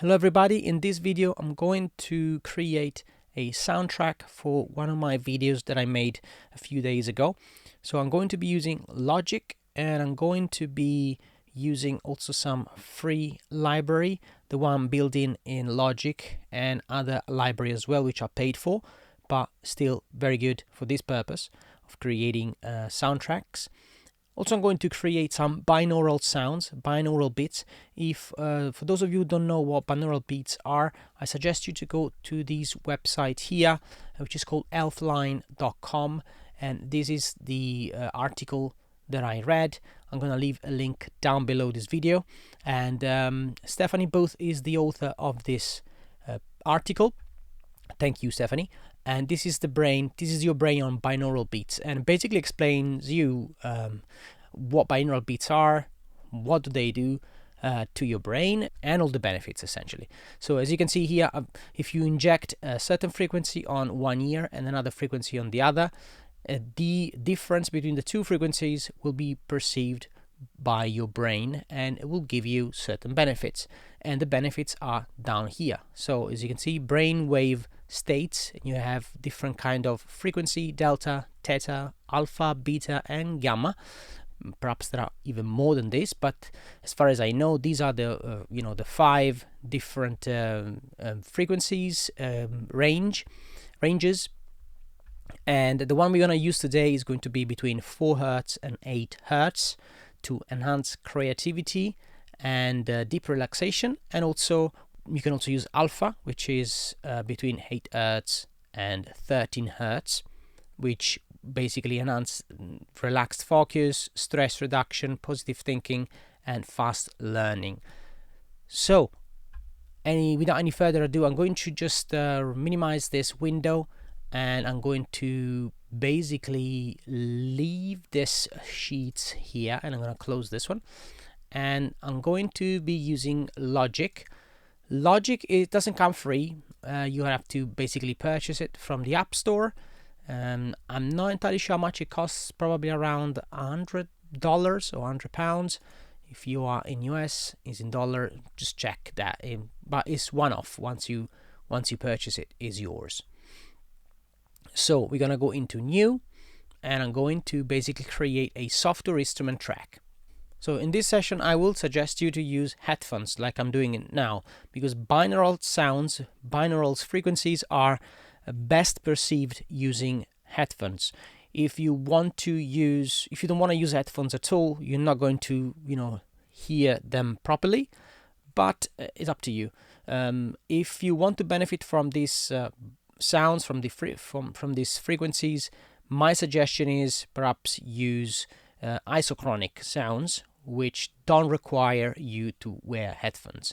Hello everybody, in this video I'm going to create a soundtrack for one of my videos that I made a few days ago. So I'm going to be using Logic and I'm going to be using also some free library, the one built in Logic and other library as well, which are paid for, but still very good for this purpose of creating soundtracks. Also, I'm going to create some binaural sounds, binaural beats. If for those of you who don't know what binaural beats are, I suggest you to go to this website here, which is called elfline.com, and this is the article that I read. I'm going to leave a link down below this video, and Stephanie Booth is the author of this article. Thank you, Stephanie. And this is your brain on binaural beats, and basically explains you what binaural beats are, what do they do to your brain, and all the benefits essentially. So as you can see here, if you inject a certain frequency on one ear and another frequency on the other, the difference between the two frequencies will be perceived by your brain and it will give you certain benefits, and the benefits are down here. So as you can see, brainwave states, you have different kind of frequency: delta, theta, alpha, beta, and gamma. Perhaps there are even more than this, but as far as I know, these are the the 5 different frequencies ranges. And the one we're going to use today is going to be between 4 Hertz and 8 Hertz to enhance creativity and deep relaxation. And also you can also use alpha, which is between 8 Hertz and 13 Hertz, which basically enhance relaxed focus, stress reduction, positive thinking, and fast learning. So without any further ado, I'm going to just minimize this window, and I'm going to basically leave this sheet here, and I'm going to close this one, and I'm going to be using Logic. Logic, it doesn't come free. You have to basically purchase it from the App Store. I'm not entirely sure how much it costs, probably around $100 or £100. If you are in US, is in dollar, just check that in, but it's one-off. Once you purchase it, is yours. So we're gonna go into new, and I'm going to basically create a software instrument track. So in this session, I will suggest you to use headphones like I'm doing it now, because binaural sounds, binaural frequencies are best perceived using headphones. If you don't want to use headphones at all, you're not going to hear them properly, but it's up to you. If you want to benefit from these sounds, from these frequencies, my suggestion is perhaps use isochronic sounds, which don't require you to wear headphones.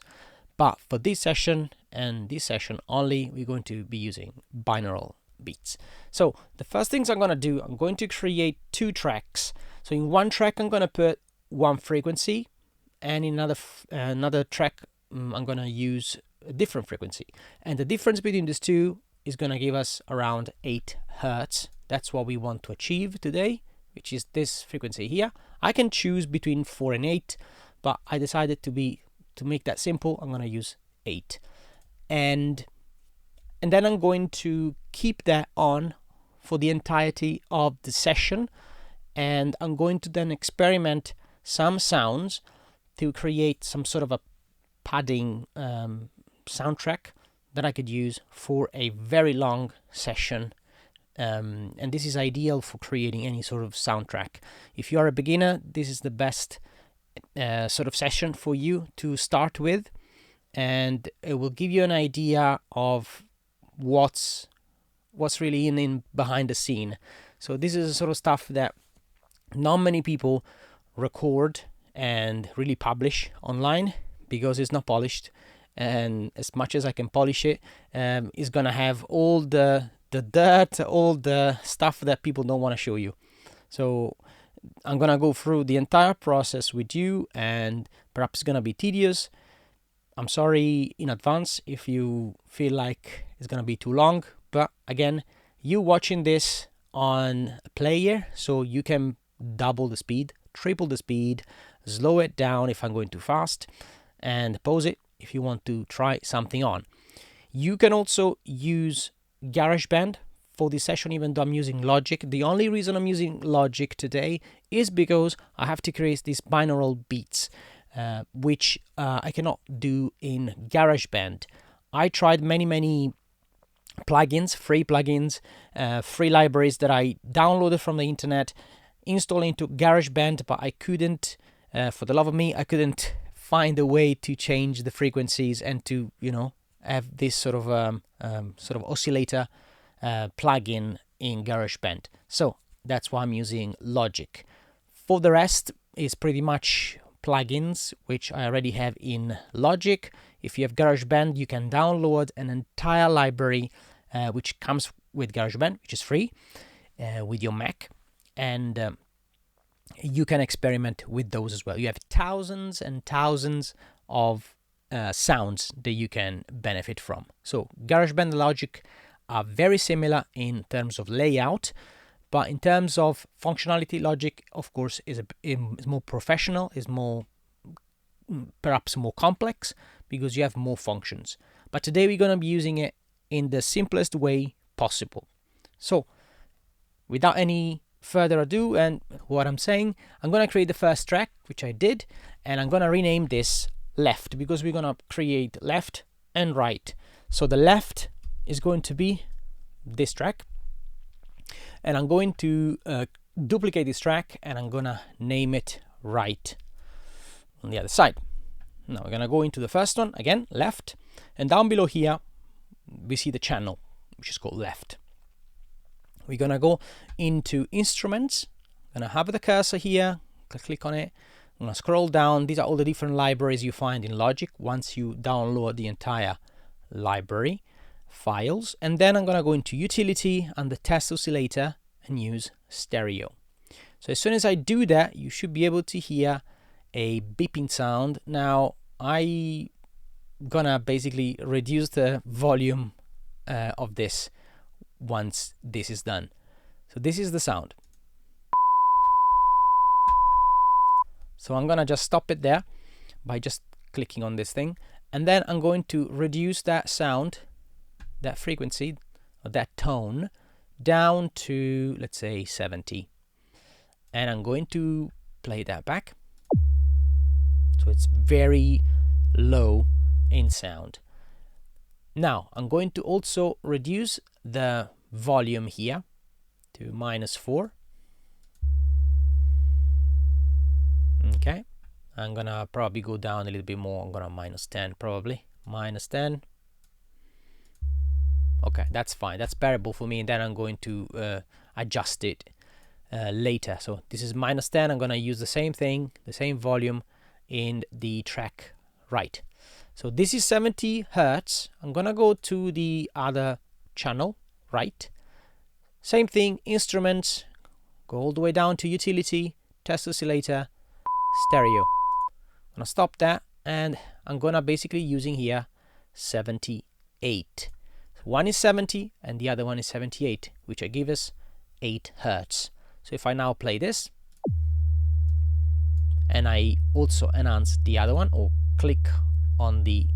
But for this session and this session only, we're going to be using binaural beats. So the first things I'm going to do, I'm going to create 2 tracks. So in one track, I'm going to put one frequency, and in another track, I'm going to use a different frequency. And the difference between these two is going to give us around 8 Hertz. That's what we want to achieve today, which is this frequency here. I can choose between 4 and 8, but I decided to make that simple. I'm going to use 8, and then I'm going to keep that on for the entirety of the session, and I'm going to then experiment some sounds to create some sort of a padding soundtrack that I could use for a very long session. And this is ideal for creating any sort of soundtrack. If you are a beginner, this is the best sort of session for you to start with, and it will give you an idea of what's really in behind the scene. So this is the sort of stuff that not many people record and really publish online, because it's not polished, and as much as I can polish it, it's gonna have all the dirt, all the stuff that people don't want to show you. So I'm gonna go through the entire process with you, and perhaps it's gonna be tedious. I'm sorry in advance if you feel like it's gonna be too long, but again, you watching this on a player, so you can double the speed, triple the speed, slow it down if I'm going too fast, and pause it if you want to try something on. You can also use GarageBand for this session, even though I'm using Logic. The only reason I'm using Logic today is because I have to create these binaural beats, which I cannot do in GarageBand. I tried many plugins, free libraries that I downloaded from the internet, install into GarageBand, but I couldn't, for the love of me, I couldn't find a way to change the frequencies and to, have this sort of oscillator plugin in GarageBand. So that's why I'm using Logic. For the rest, it's pretty much plugins which I already have in Logic. If you have GarageBand, you can download an entire library which comes with GarageBand, which is free, with your Mac, and you can experiment with those as well. You have thousands and thousands of sounds that you can benefit from. So GarageBand and Logic are very similar in terms of layout, but in terms of functionality, Logic, of course, is more professional, is more perhaps more complex because you have more functions. But today we're going to be using it in the simplest way possible. So without any further ado and what I'm saying, I'm going to create the first track, which I did, and I'm going to rename this left because we're going to create left and right. So the left is going to be this track, and I'm going to duplicate this track and I'm going to name it right on the other side. Now we're going to go into the first one again, left, and down below here we see the channel which is called left. We're going to go into instruments. I'm going to have the cursor here, click on it. I'm going to scroll down. These are all the different libraries you find in Logic once you download the entire library files. And then I'm going to go into utility and the test oscillator and use stereo. So as soon as I do that, you should be able to hear a beeping sound. Now I gonna basically reduce the volume of this once this is done. So this is the sound. So I'm gonna just stop it there by just clicking on this thing, and then I'm going to reduce that sound, that frequency, or that tone down to, let's say, 70, and I'm going to play that back. So it's very low in sound. Now I'm going to also reduce the volume here to -4. Okay, I'm gonna probably go down a little bit more. I'm gonna -10 probably, -10. Okay, that's fine, that's bearable for me, and then I'm going to adjust it later. So this is -10. I'm gonna use the same thing, the same volume in the track right. So this is 70 Hertz. I'm gonna go to the other channel right. Same thing, instruments, go all the way down to utility, test oscillator, stereo. I'm gonna stop that, and I'm gonna basically using here 78. One is 70 and the other one is 78, which I give us 8 Hertz. So if I now play this, and I also enhance the other one, or click on the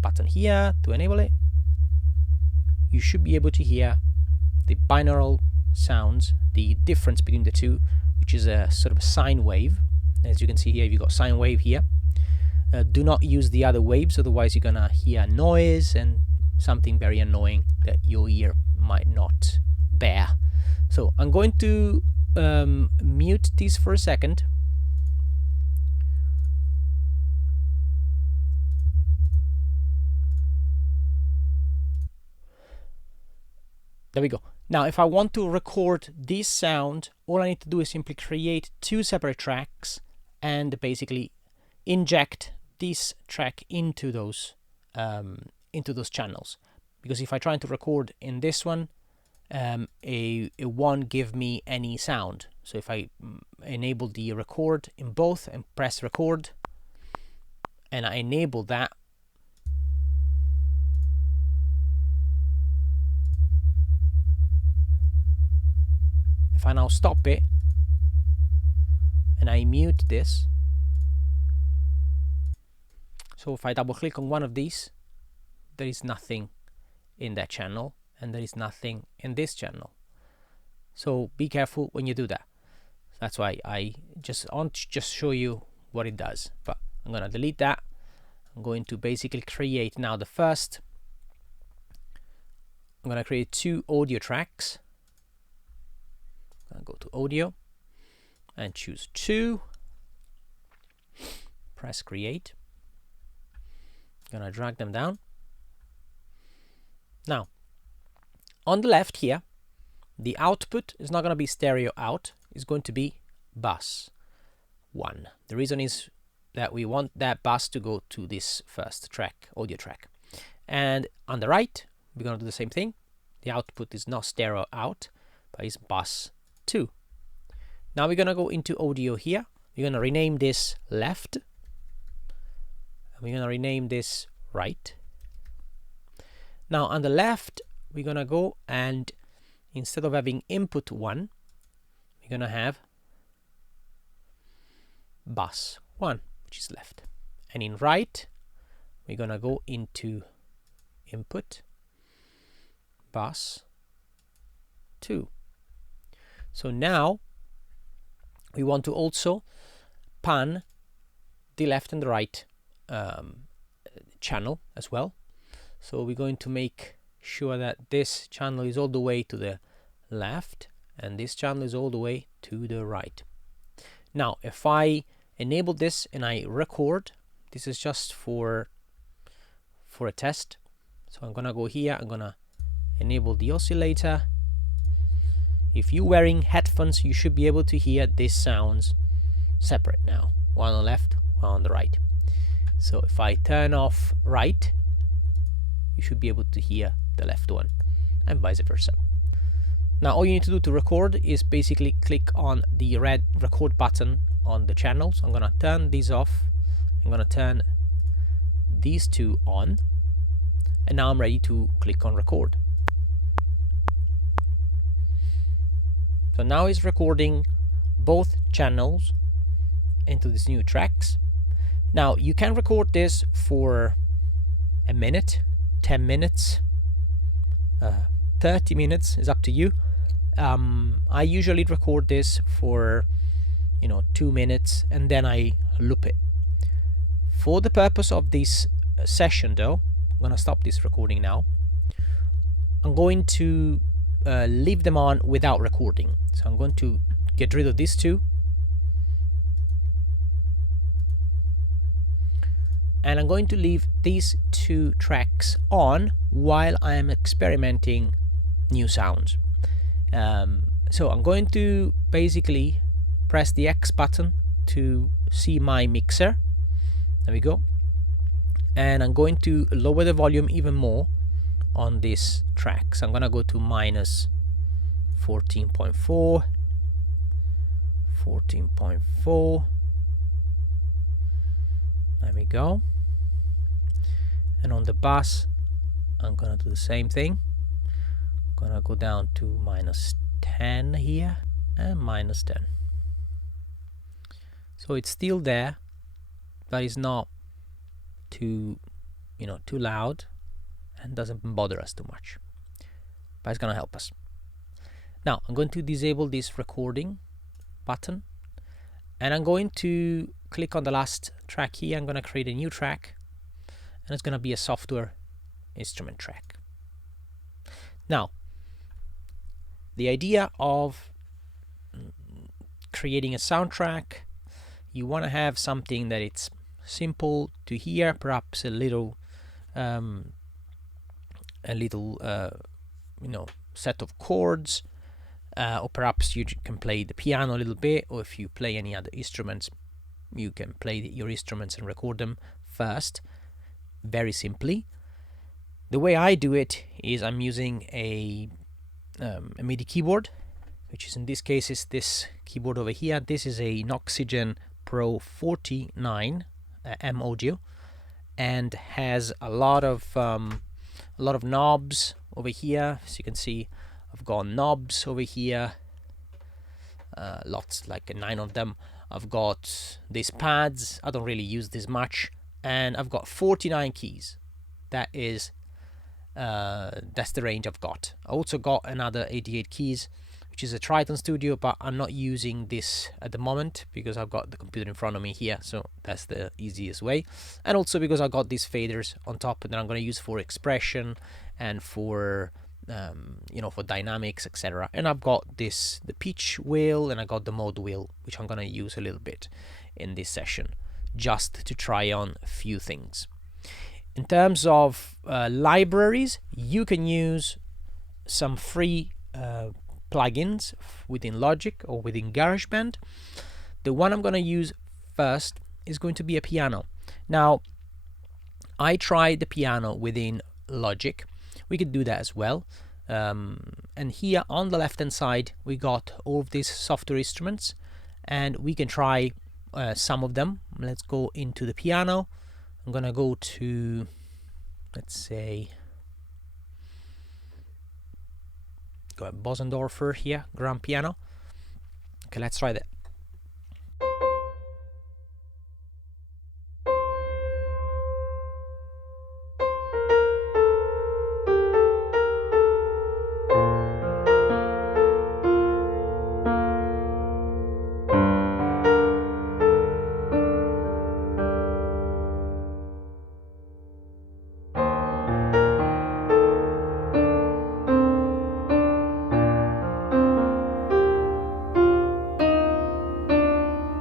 button here to enable it, you should be able to hear the binaural sounds, the difference between the two, which is a sort of a sine wave. As you can see here, you've got sine wave here. Do not use the other waves, otherwise you're gonna hear noise and something very annoying that your ear might not bear. So I'm going to mute this for a second. There we go. Now, if I want to record this sound, all I need to do is simply create 2 separate tracks and basically inject this track into those channels. Because if I try to record in this one, it won't give me any sound. So if I enable the record in both and press record, and I enable that, if I now stop it and I mute this, So if I double click on one of these, there is nothing in that channel, and there is nothing in this channel. So be careful when you do that. That's why I just want to just show you what it does. But I'm going to delete that. I'm going to basically create now the first. I'm going to create 2 audio tracks. I'm going to go to audio and choose 2. Press create. I'm going to drag them down. Now, on the left here, the output is not going to be stereo out. It's going to be bus 1. The reason is that we want that bus to go to this first track, audio track. And on the right, we're going to do the same thing. The output is not stereo out, but it's bus 2. Now we're going to go into audio here. We're going to rename this left. And we're going to rename this right. Now on the left, we're going to go and instead of having input 1, we're going to have bus 1, which is left. And in right, we're going to go into input bus 2. So now we want to also pan the left and the right channel as well. So we're going to make sure that this channel is all the way to the left and this channel is all the way to the right. Now if I enable this and I record, this is just for a test. So I'm gonna go here, I'm gonna enable the oscillator. If you're wearing headphones, you should be able to hear these sounds separate now, one on the left, one on the right. So if I turn off right, you should be able to hear the left one, and vice versa. Now all you need to do to record is basically click on the red record button on the channels. I'm gonna turn these off. I'm gonna turn these 2 on, and now I'm ready to click on record. So now it's recording both channels into these new tracks. Now you can record this for a minute, 10 minutes, 30 minutes, is up to you. I usually record this for 2 minutes and then I loop it. For the purpose of this session though, I'm gonna stop this recording now. I'm going to leave them on without recording. So I'm going to get rid of these 2. And I'm going to leave these 2 tracks on while I am experimenting new sounds. So I'm going to basically press the X button to see my mixer. There we go. And I'm going to lower the volume even more on this track. So I'm going to go to minus 14.4, 14.4. There we go. And on the bass, I'm gonna do the same thing. I'm gonna go down to minus 10 here and minus 10. So it's still there, but it's not too loud and doesn't bother us too much. But it's gonna help us. Now I'm going to disable this recording button, and I'm going to click on the last track here. I'm going to create a new track, and it's going to be a software instrument track. Now, the idea of creating a soundtrack, you want to have something that it's simple to hear, perhaps a little set of chords, or perhaps you can play the piano a little bit, or if you play any other instruments, you can play your instruments and record them first, very simply. The way I do it is I'm using a MIDI keyboard, which is in this case is this keyboard over here. This is an Oxygen Pro 49 M audio, and has a lot of knobs over here. As you can see, I've got knobs over here, lots, like 9 of them. I've got these pads. I don't really use this much. and I've got 49 keys. That's the range I've got. I also got another 88 keys, which is a Triton Studio, but I'm not using this at the moment because I've got the computer in front of me here, so that's the easiest way. And also because I got these faders on top that I'm going to use for expression and for for dynamics, etc. And I've got the pitch wheel, and I got the mode wheel, which I'm going to use a little bit in this session, just to try on a few things. In terms of libraries, you can use some free plugins within Logic or within GarageBand. The one I'm going to use first is going to be a piano. Now, I tried the piano within Logic. We could do that as well. And here on the left hand side, we got all of these software instruments, and we can try some of them. Let's go into the piano. I'm gonna go to, let's say, got Bosendorfer here, grand piano. Okay, let's try that.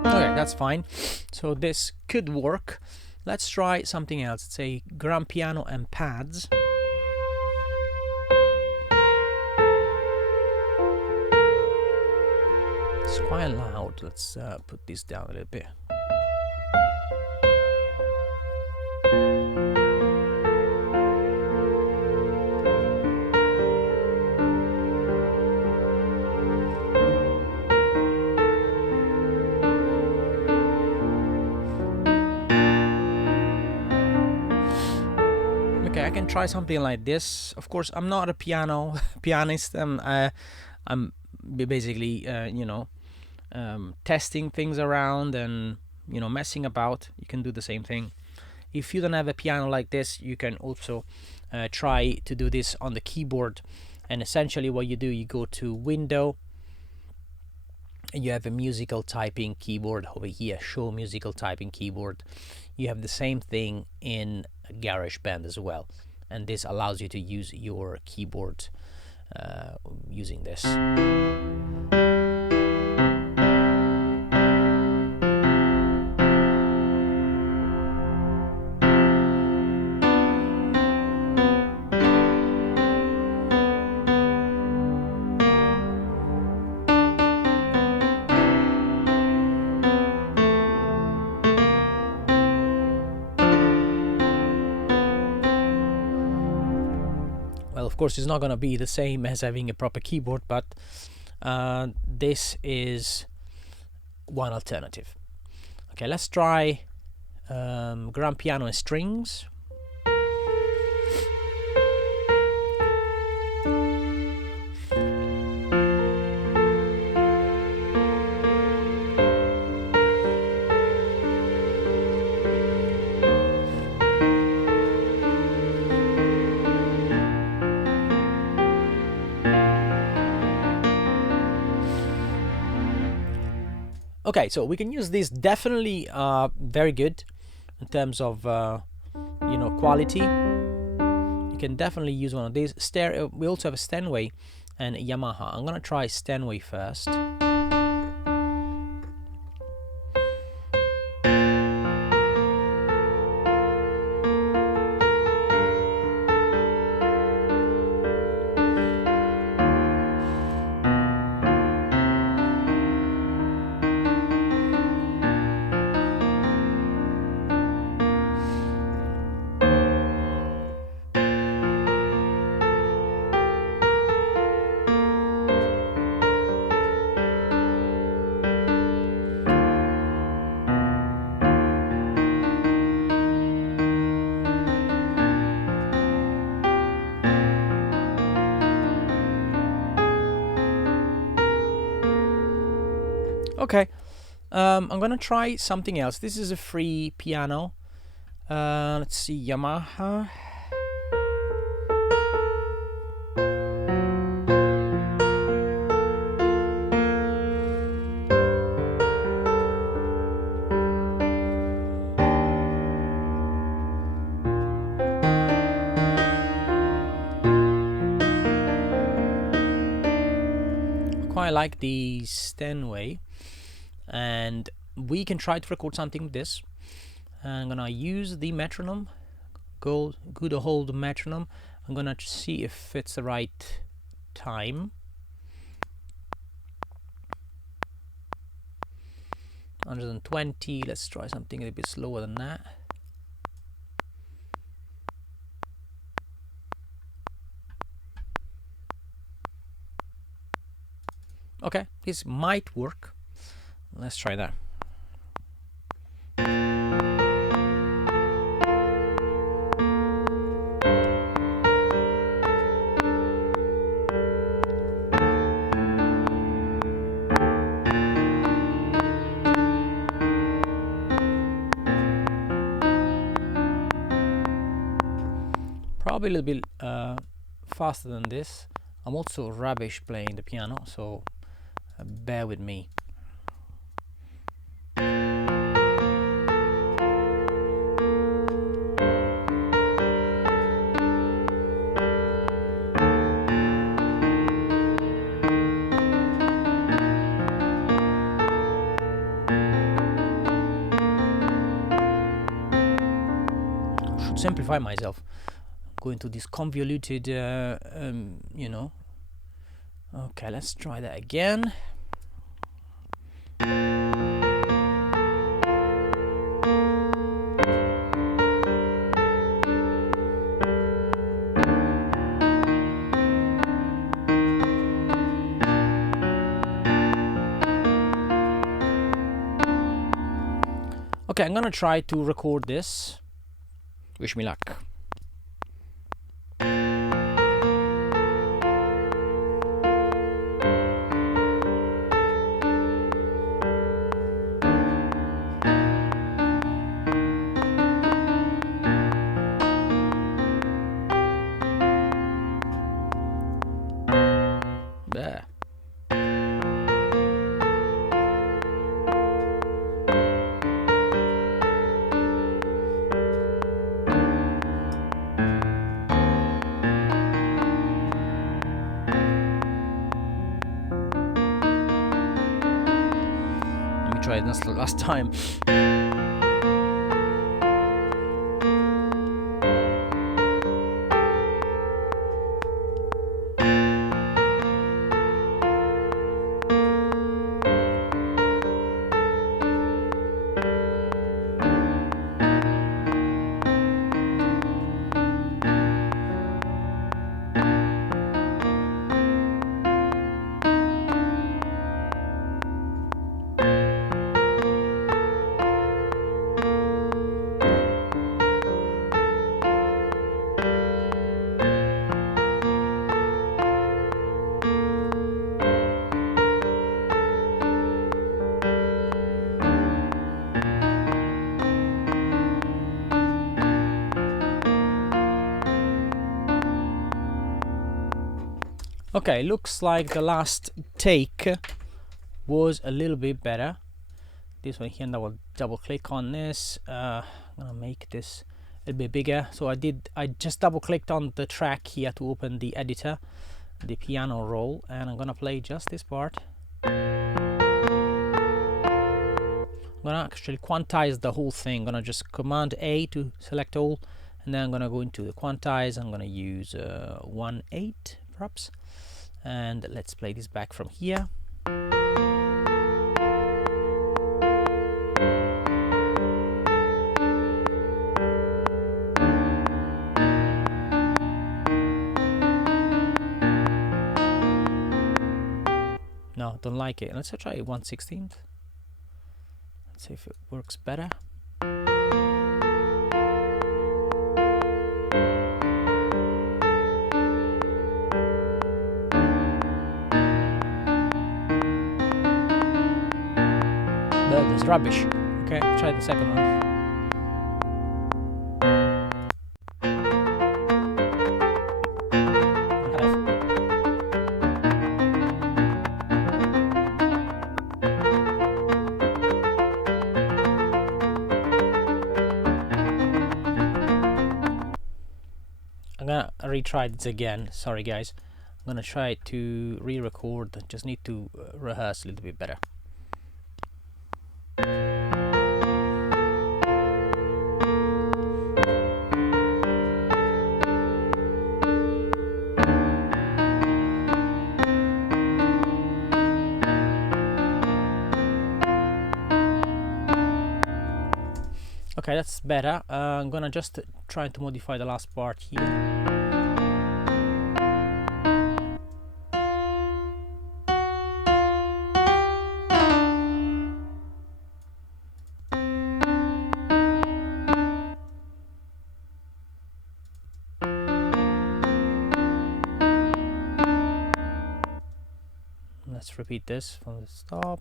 Okay, that's fine. So this could work. Let's try something else. Let's say grand piano and pads. It's quite loud. Let's put this down a little bit. Okay, I can try something like this. Of course, I'm not a pianist. I'm basically, testing things around and, messing about. You can do the same thing. If you don't have a piano like this, you can also try to do this on the keyboard. And essentially what you do, you go to Window, and you have a musical typing keyboard over here, show musical typing keyboard. You have the same thing in GarageBand as well, and this allows you to use your keyboard using this. Well, of course, it's not going to be the same as having a proper keyboard, but this is one alternative. Okay, let's try grand piano and strings. Okay, so we can use this, definitely very good in terms of quality. You can definitely use one of these. Stereo. We also have a Steinway and a Yamaha. I'm gonna try Steinway first. Okay, I'm gonna try something else. This is a free piano. Let's see, Yamaha. I like the Steinway, and we can try to record something with this. I'm gonna use the metronome, good old metronome. I'm gonna see if it's the right time. 120. Let's try something a bit slower than that. Okay, this might work. Let's try that. Probably a little bit faster than this. I'm also rubbish playing the piano, so bear with me. Should simplify myself. Go into this convoluted, you know. Okay, let's try that again. Okay, I'm gonna try to record this. Wish me luck. There. Let me try it this last time. Okay, looks like the last take was a little bit better. This one here, and I will double click on this. I'm gonna make this a bit bigger. So I just double clicked on the track here to open the editor, the piano roll, and I'm gonna play just this part. I'm gonna actually quantize the whole thing. I'm gonna just Command A to select all, and then I'm gonna go into the quantize. I'm gonna use 1/8 perhaps, and let's play this back from here. No, don't like it. Let's try 1/16. Let's see if it works better. No, that's rubbish. Okay, try the second one. I'm gonna retry this again. Sorry guys. I'm gonna try to re-record. Just need to rehearse a little bit better. Okay, that's better. I'm gonna just try to modify the last part here. Let's repeat this from the stop.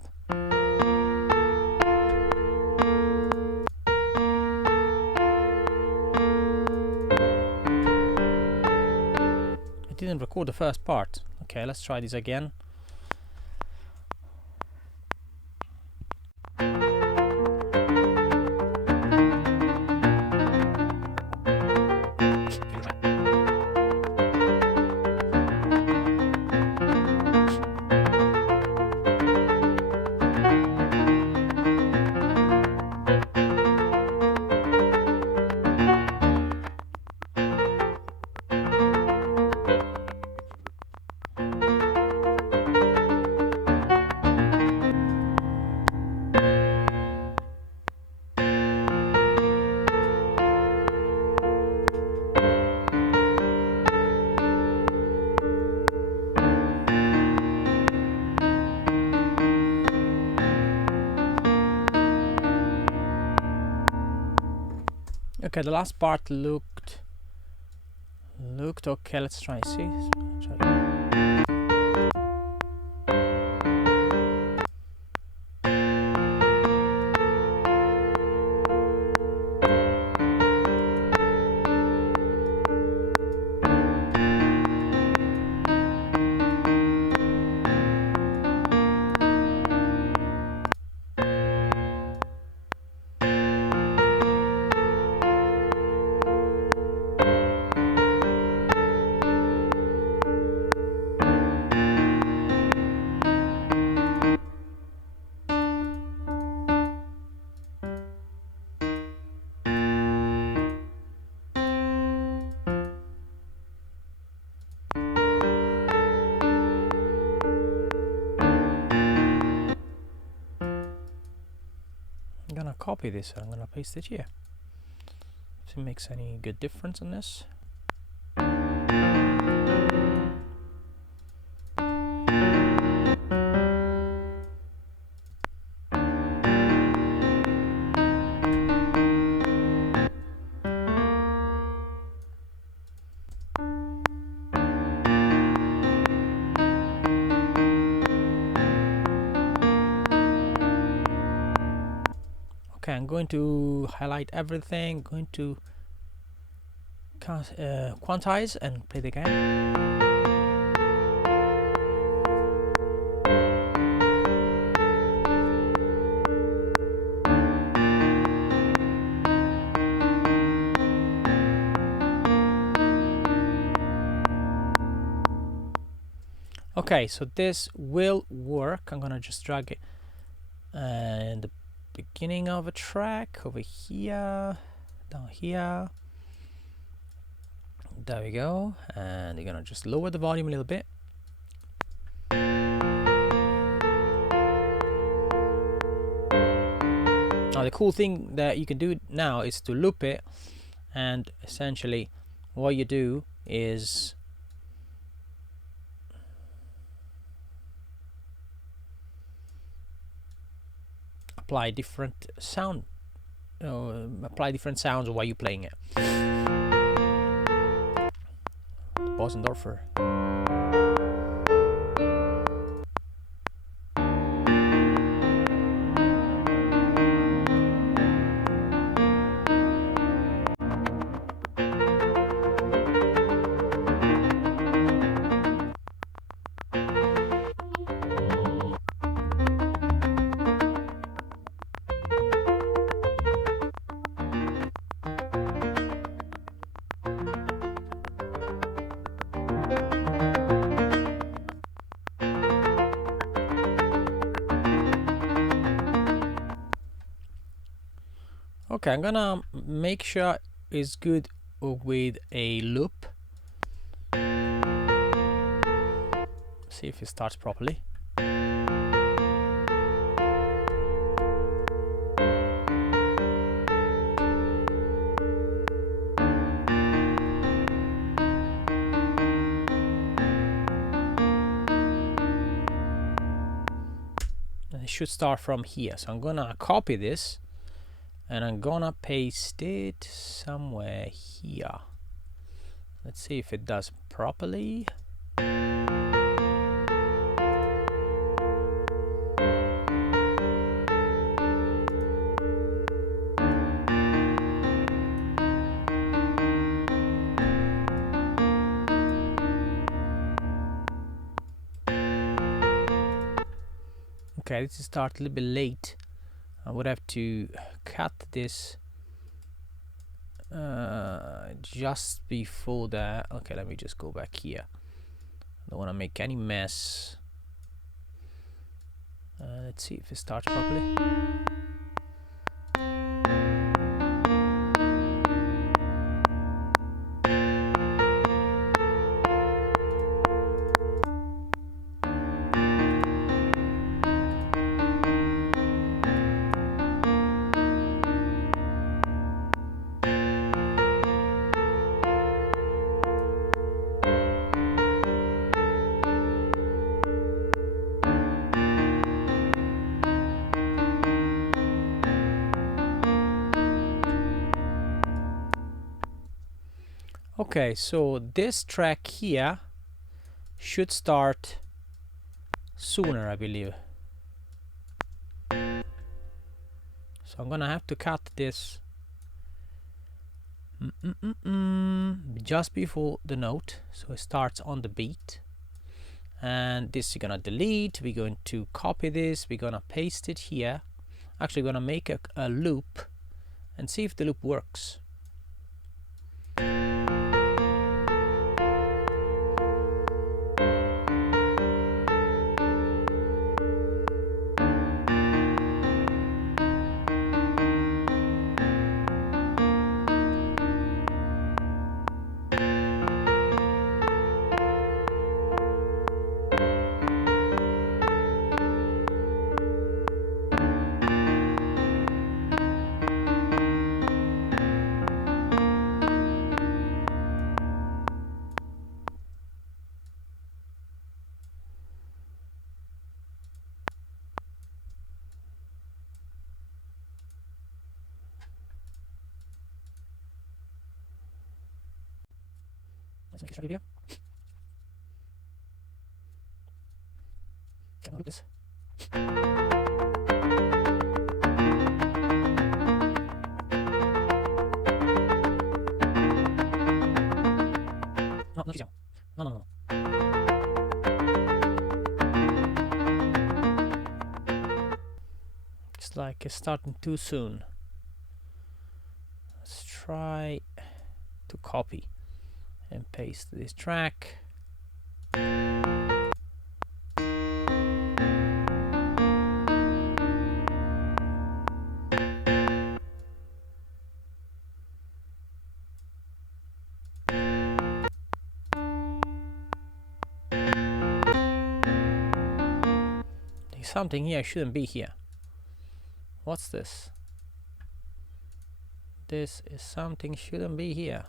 I didn't record the first part. Okay, let's try this again. Okay, the last part looked okay. Let's try and see. I'm gonna copy this and I'm gonna paste it here. If it makes any good difference on this. Okay, I'm going to highlight everything, going to quantize and play the game. Okay, so this will work. I'm gonna just drag it and the beginning of a track over here, down here. There we go. And you're gonna just lower the volume a little bit. Now the cool thing that you can do now is to loop it, and essentially what you do is apply different sounds while you're playing it. Bosendorfer. Okay, I'm gonna make sure it's good with a loop. See if it starts properly. And it should start from here. So I'm gonna copy this and I'm gonna paste it somewhere here. Let's see if it does properly. Okay, this is start a little bit late. I would have to cut this just before that. Okay, let me just go back here. I don't want to make any mess. Let's see if it starts properly. Okay, so this track here should start sooner, I believe. So I'm gonna have to cut this just before the note, so it starts on the beat. And this you're gonna delete. We're going to copy this, we're gonna paste it here. Actually, we're gonna make a loop and see if the loop works. Let's make a track here. Can I loop this? No, no, no, no, no. It's like it's starting too soon. Let's try to copy and paste this track. There's something here shouldn't be here. What's this? This is something shouldn't be here.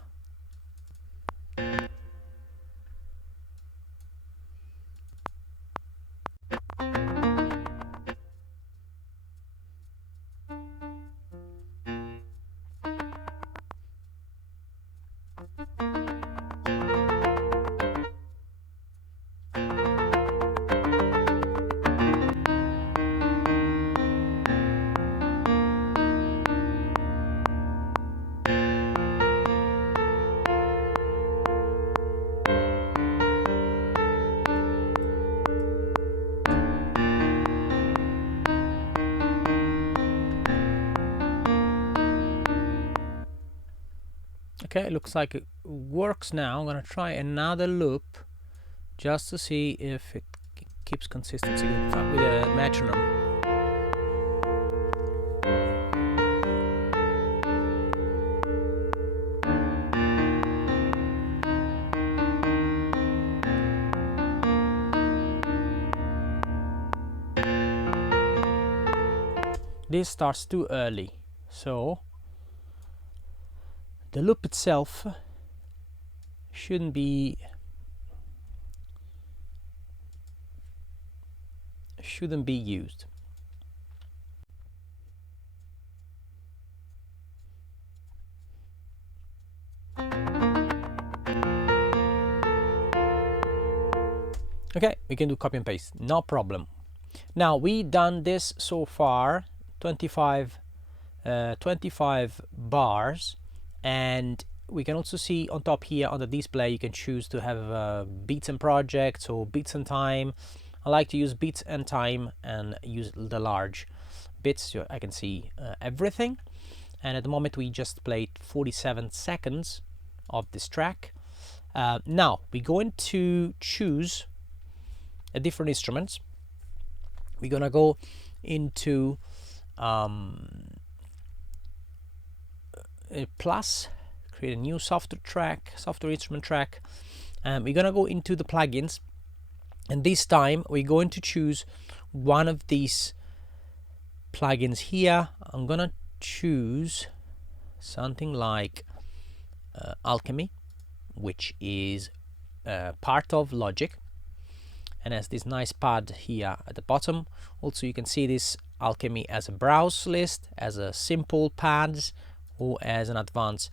Okay, it looks like it works now. I'm gonna try another loop just to see if it keeps consistency with the metronome. this starts too early, so the loop itself shouldn't be used. Okay, we can do copy and paste, no problem. Now we done this so far 25 bars, and we can also see on top here on the display you can choose to have beats and projects or beats and time. I like to use beats and time and use the large bits so I can see everything. And at the moment we just played 47 seconds of this track. Now we're going to choose a different instruments. We're gonna go into a plus, create a new software instrument track, and we're gonna go into the plugins, and this time we're going to choose one of these plugins here. I'm gonna choose something like Alchemy, which is part of Logic and has this nice pad here at the bottom. Also you can see this Alchemy as a browse list, as a simple pads, or as an advanced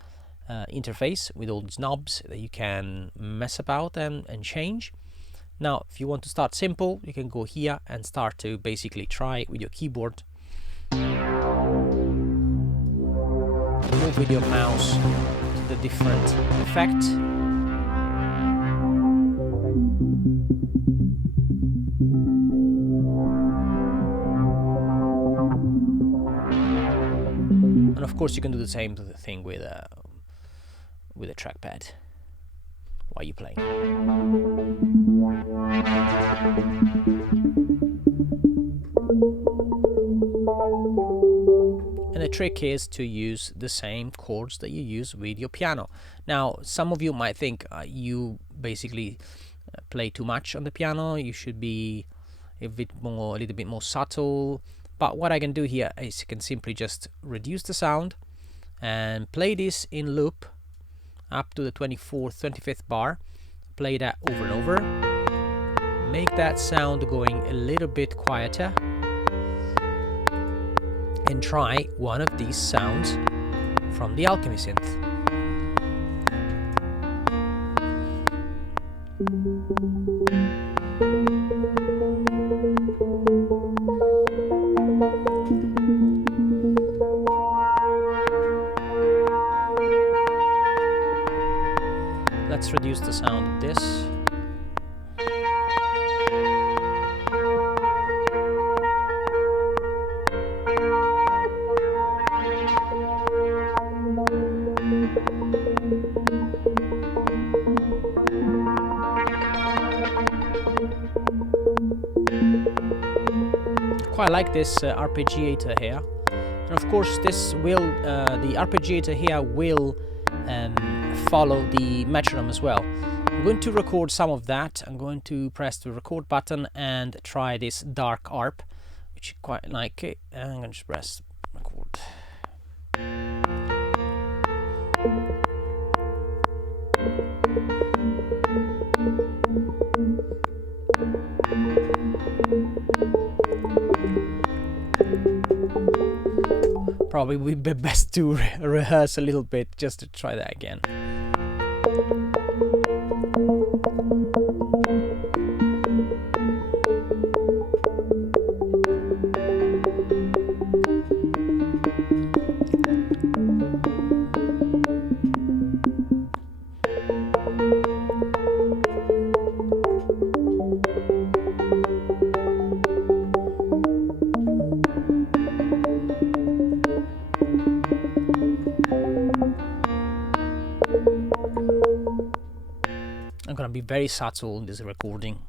interface with all these knobs that you can mess about and change. Now if you want to start simple, you can go here and start to basically try with your keyboard, move with your mouse the different effects. And of course you can do the same thing with a trackpad while you play. And the trick is to use the same chords that you use with your piano. Now some of you might think you basically play too much on the piano, you should be a little bit more subtle. But what I can do here is I can simply just reduce the sound and play this in loop up to the 24th, 25th bar, play that over and over, make that sound going a little bit quieter, and try one of these sounds from the Alchemy synth. Let's reduce the sound of this. Quite like this arpeggiator here, and of course this will the arpeggiator here will follow the metronome as well. I'm going to record some of that. I'm going to press the record button and try this dark arp, which I quite like it, and I'm going to just press record. Probably would be best to rehearse a little bit just to try that again. I'm gonna be very subtle in this recording.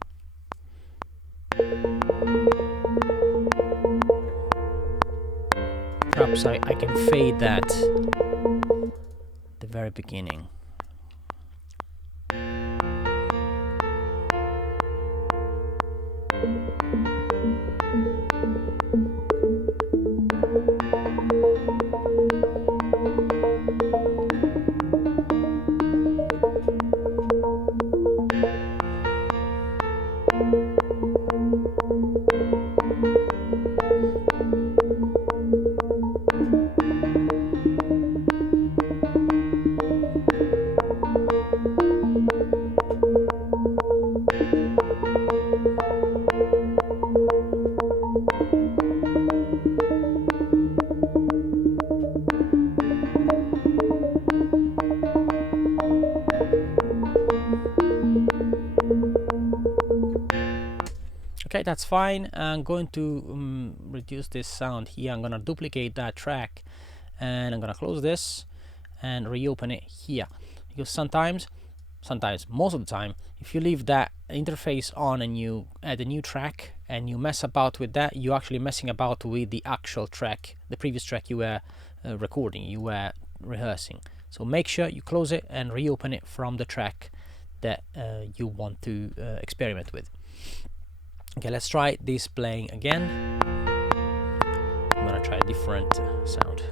Perhaps I can fade that at the very beginning. Okay, that's fine. I'm going to reduce this sound here. I'm gonna duplicate that track, and I'm gonna close this and reopen it here, because sometimes, most of the time, if you leave that interface on and you add a new track and you mess about with that, you're actually messing about with the actual track, the previous track you were recording, you were rehearsing. So make sure you close it and reopen it from the track that you want to experiment with. Okay, let's try this playing again. I'm gonna try a different sound.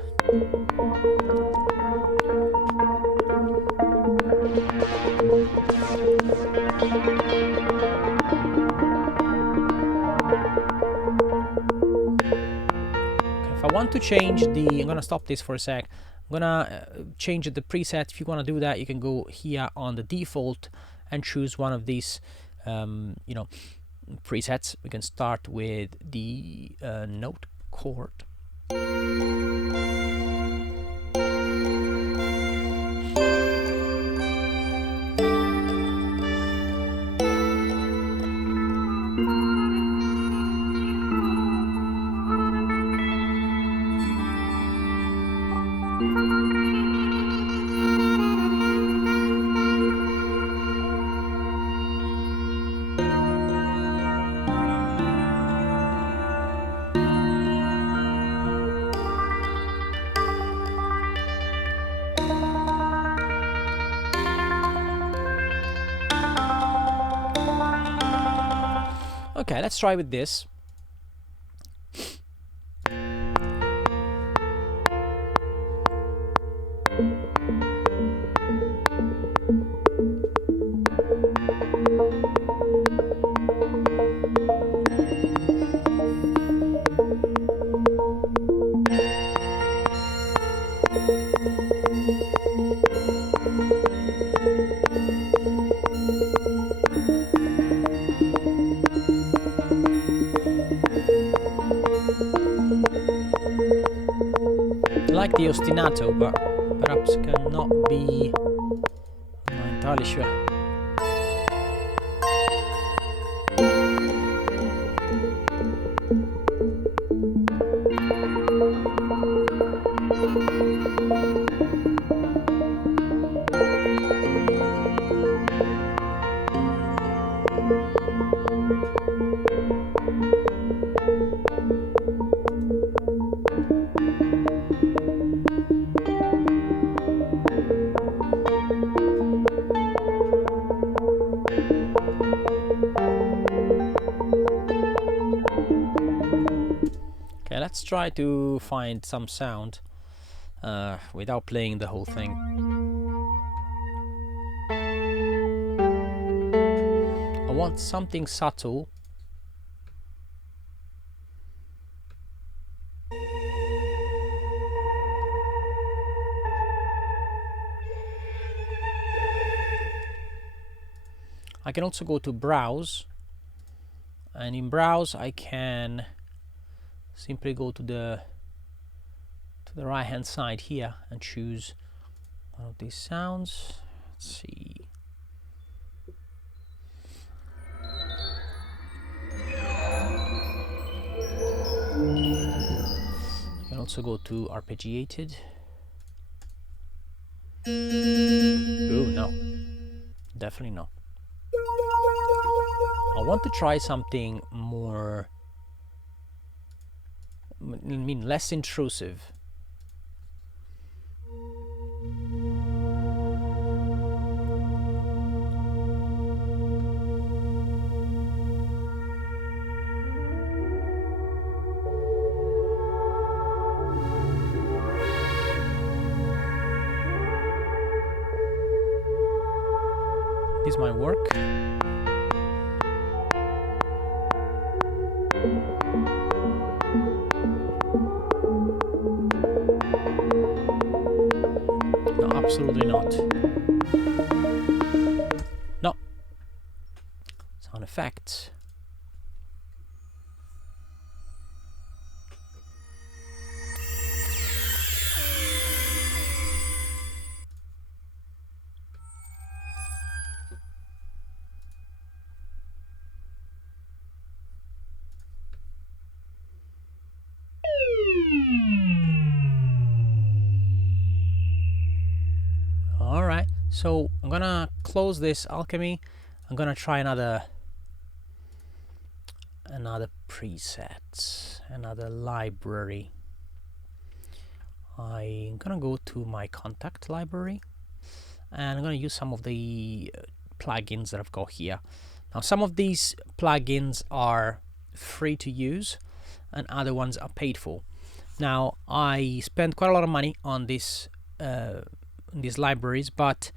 If I want to change the, I'm gonna stop this for a sec. I'm gonna change the preset. If you want to do that, you can go here on the default and choose one of these, you know, presets. We can start with the note chord. Okay, let's try with this. I like the ostinato, but perhaps cannot be, I'm not entirely sure. Okay, let's try to find some sound without playing the whole thing. I want something subtle. I can also go to browse, and in browse I can simply go to the right hand side here and choose one of these sounds. Let's see. I can also go to arpeggiated. Oh no, definitely no. I want to try something more, I mean, less intrusive. This might work. No, absolutely not. No. Sound effects. So I'm gonna close this Alchemy. I'm gonna try another preset, another library. I'm gonna go to my contact library, and I'm gonna use some of the plugins that I've got here. Now, some of these plugins are free to use, and other ones are paid for. Now, I spent quite a lot of money on these libraries, but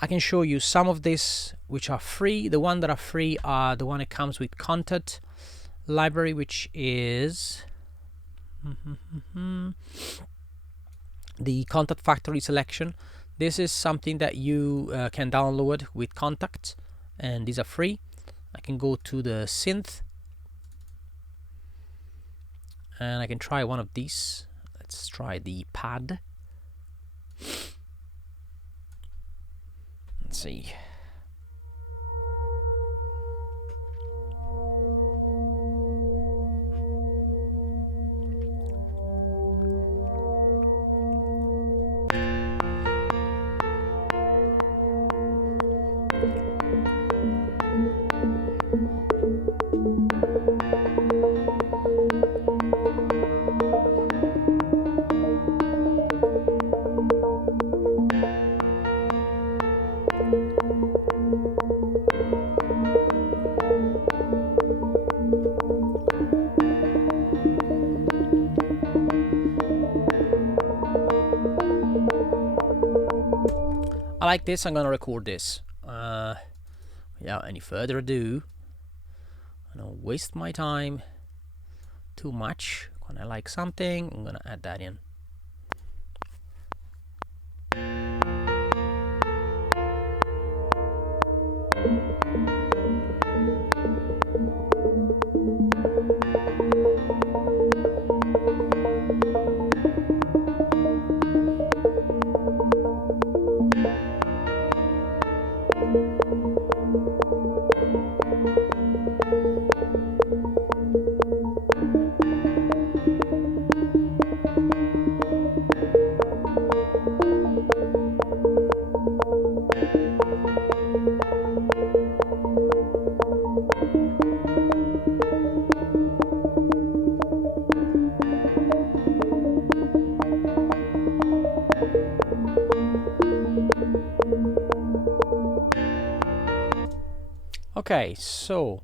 I can show you some of these which are free. The one that are free are the one that comes with content library, which is the Content Factory selection. This is something that you can download with Contact, and these are free. I can go to the synth, and I can try one of these. Let's try the pad. Let's see. I like this. I'm gonna record this. Without any further ado, I don't waste my time too much. When I like something, I'm gonna add that in. Okay, so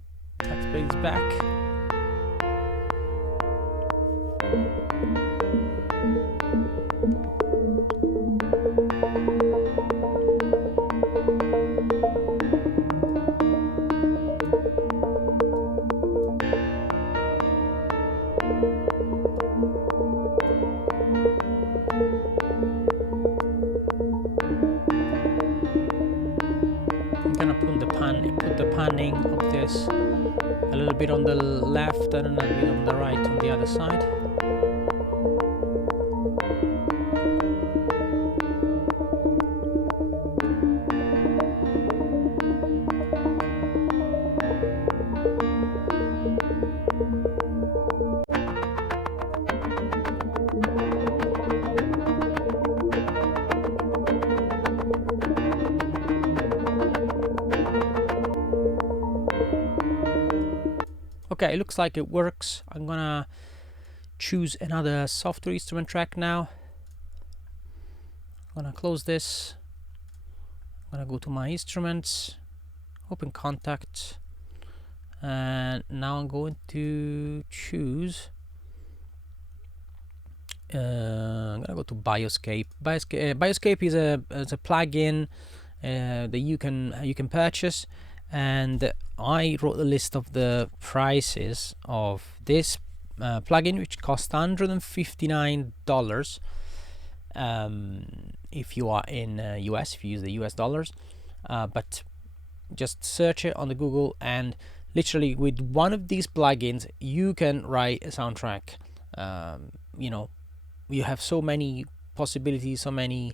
let's play this back. I'm gonna put the panning of this a little bit on the left and a little bit on the right on the other side. Okay, it looks like it works. I'm gonna choose another software instrument track now. I'm gonna close this. I'm gonna go to my instruments, open Contact, and now I'm going to choose. I'm gonna go to Bioscape. Bioscape is a plugin that you can purchase, and I wrote a list of the prices of this plugin, which costs $159 if you are in US, if you use the US dollars. But just search it on the Google, and literally with one of these plugins you can write a soundtrack. You know, you have so many possibilities, so many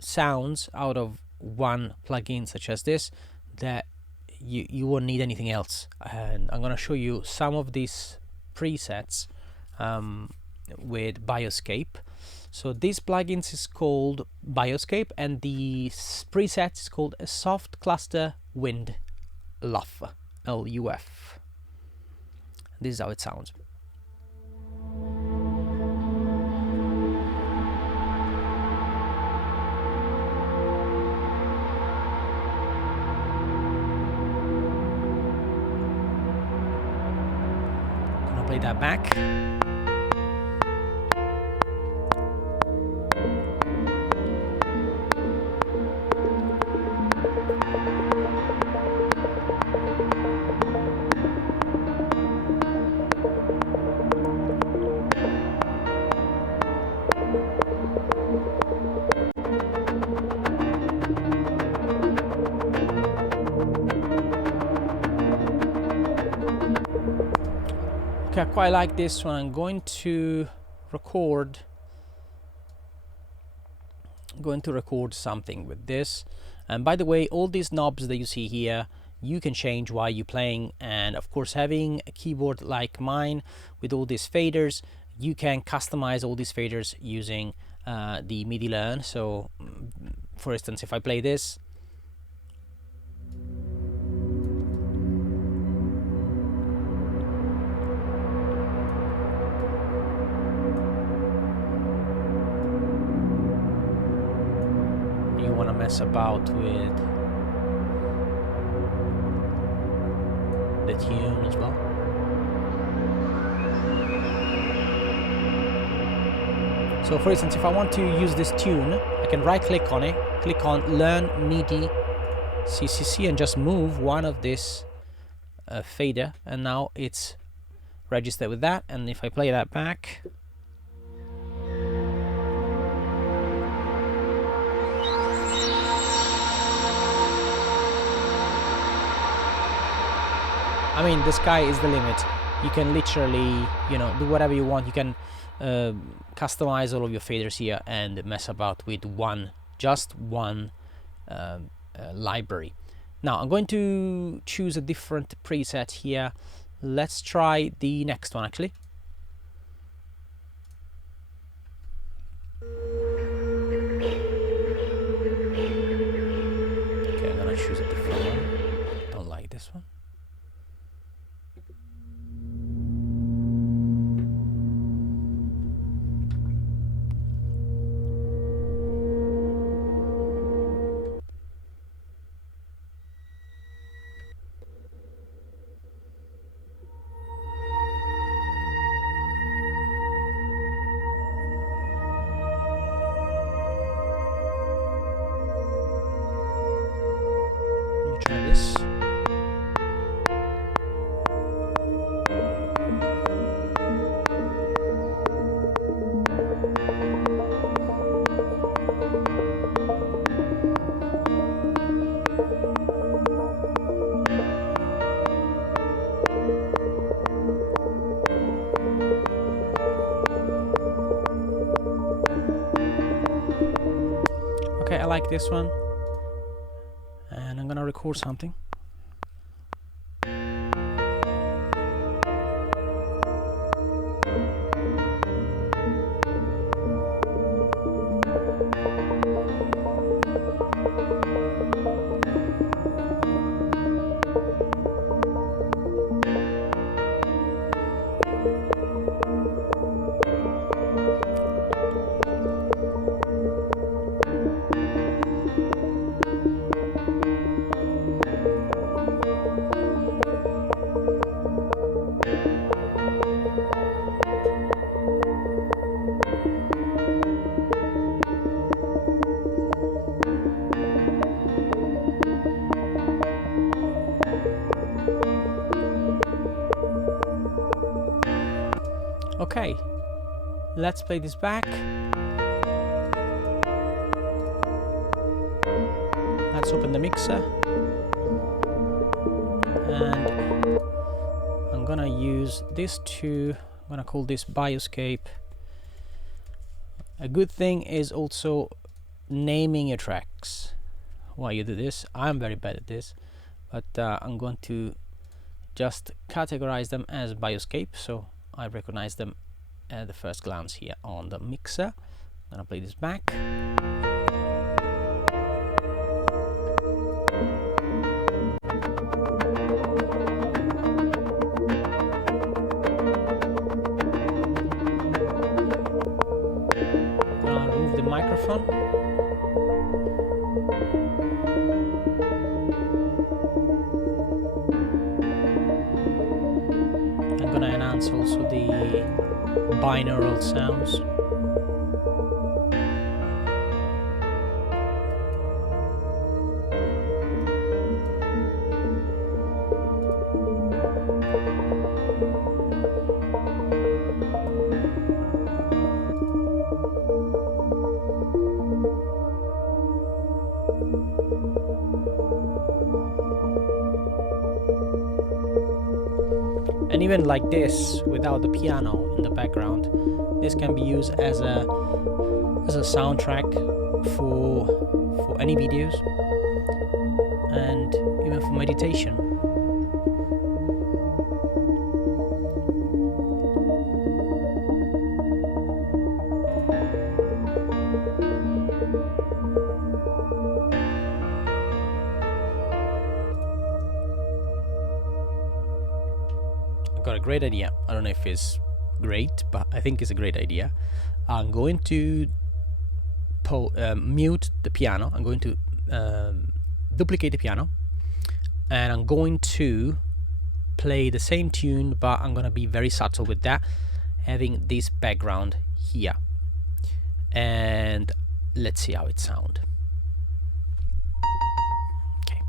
sounds out of one plugin such as this, that you won't need anything else. And I'm going to show you some of these presets with Bioscape. So this plugin is called Bioscape, and the preset is called a soft cluster wind LUF, LUF. This is how it sounds. Gonna play that back. I quite like this one. I'm going to record something with this. And by the way, all these knobs that you see here, you can change while you're playing. And of course, having a keyboard like mine with all these faders, you can customize all these faders using the MIDI learn. So for instance, if I play this, want to mess about with the tune as well. So for instance, if I want to use this tune, I can right click on it, click on Learn MIDI CCC, and just move one of this fader, and now it's registered with that. And if I play that back, I mean, the sky is the limit. You can literally, do whatever you want. You can customize all of your faders here and mess about with just one library. Now I'm going to choose a different preset here. Let's try the next one actually. Okay, I'm gonna choose a different one. Don't like this one. Try this. Okay, I like this one. And I'm gonna record something. Okay, let's play this back. Let's open the mixer. And I'm gonna use this I'm gonna call this Bioscape. A good thing is also naming your tracks while you do this. I'm very bad at this, but I'm going to just categorize them as Bioscape, so I recognize them at the first glance here on the mixer. I'm gonna play this back. Gonna remove the microphone. I'm gonna enhance also the binaural sounds. And even like this, without the piano in the background, this can be used as a soundtrack for any videos and even for meditation. I got a great idea. I don't know if it's great, but I think it's a great idea. I'm going to mute the piano. I'm going to duplicate the piano, and I'm going to play the same tune, but I'm gonna be very subtle with that, having this background here. And let's see how it sounds. Okay,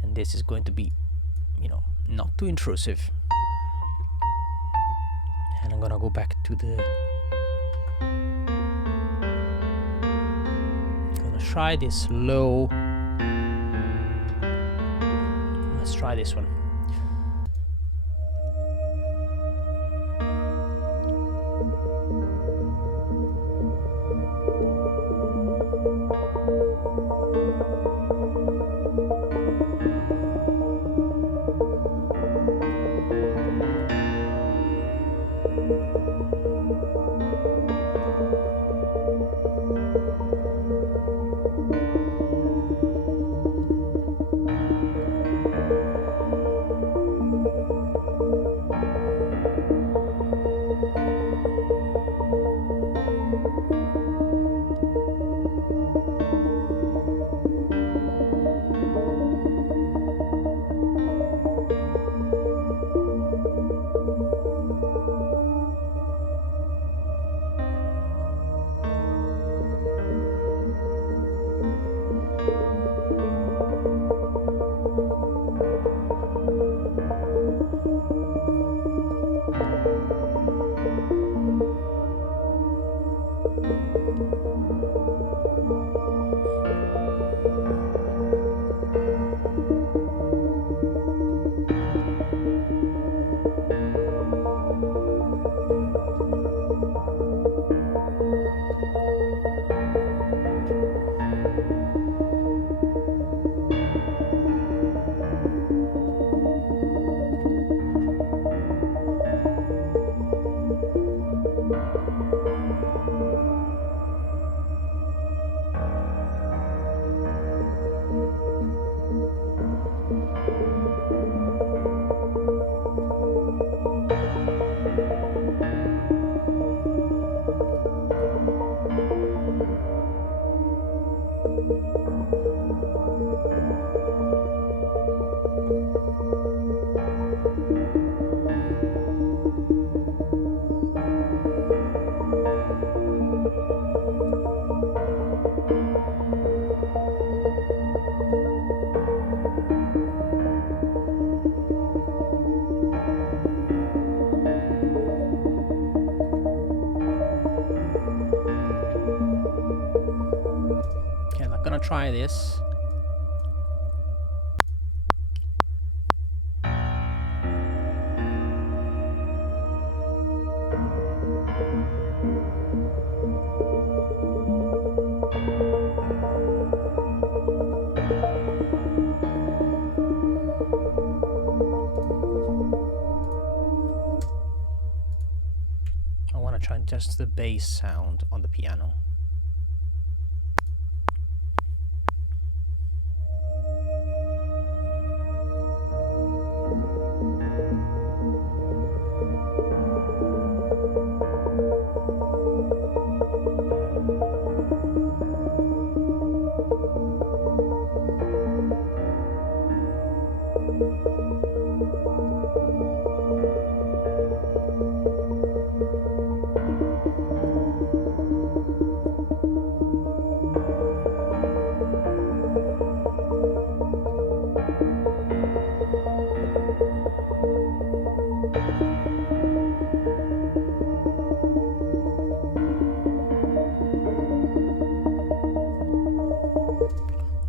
and this is going to be, not too intrusive. And I'm gonna go back to the. Gonna try this low. Let's try this one. Try this. I want to try just the bass sound on the piano.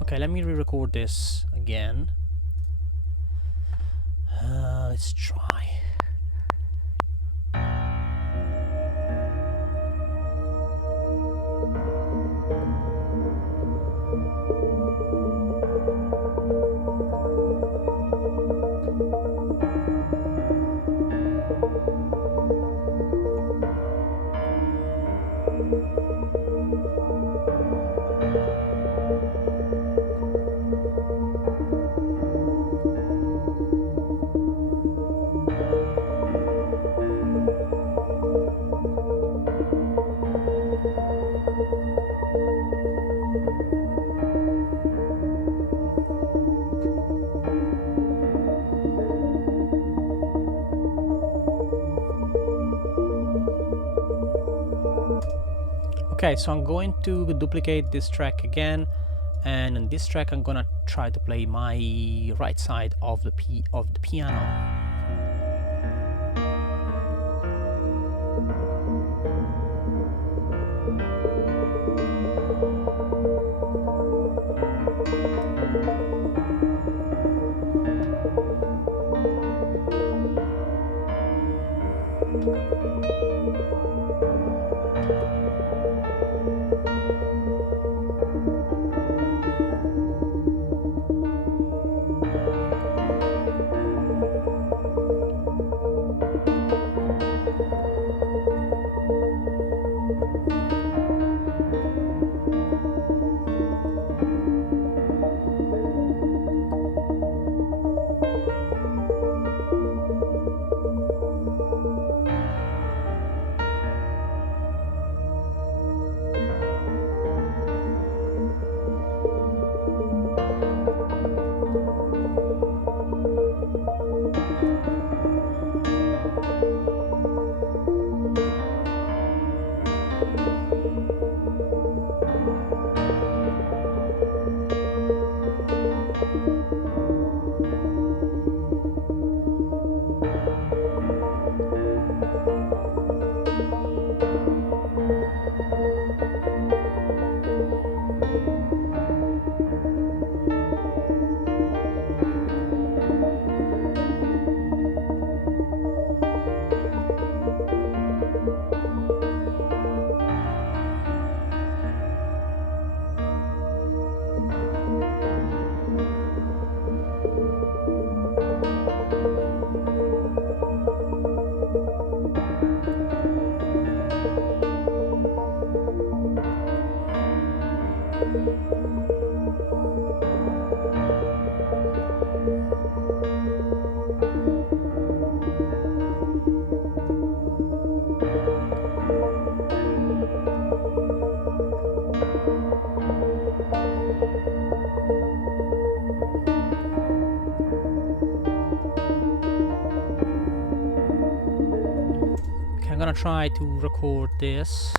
Okay, let me re-record this again. Let's try. Okay, so I'm going to duplicate this track again, and on this track I'm gonna try to play my right side of the piano. I'm gonna try to record this.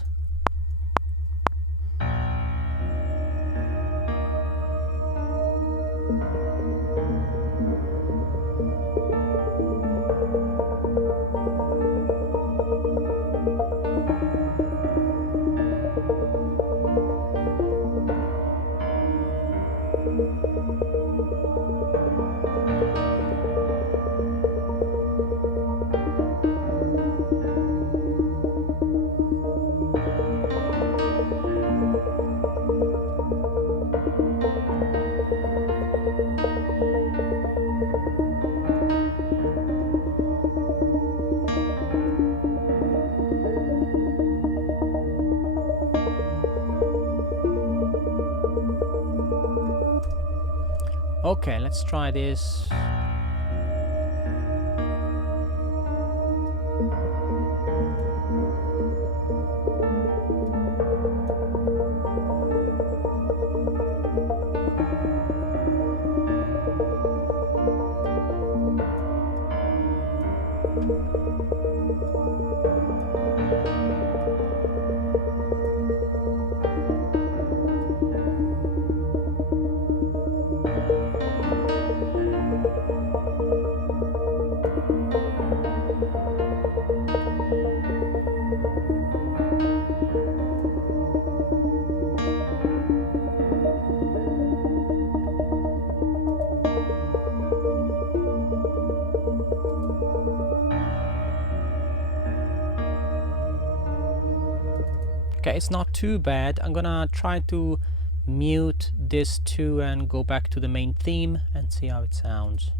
Okay, let's try this. Okay, it's not too bad. I'm gonna try to mute this too and go back to the main theme and see how it sounds.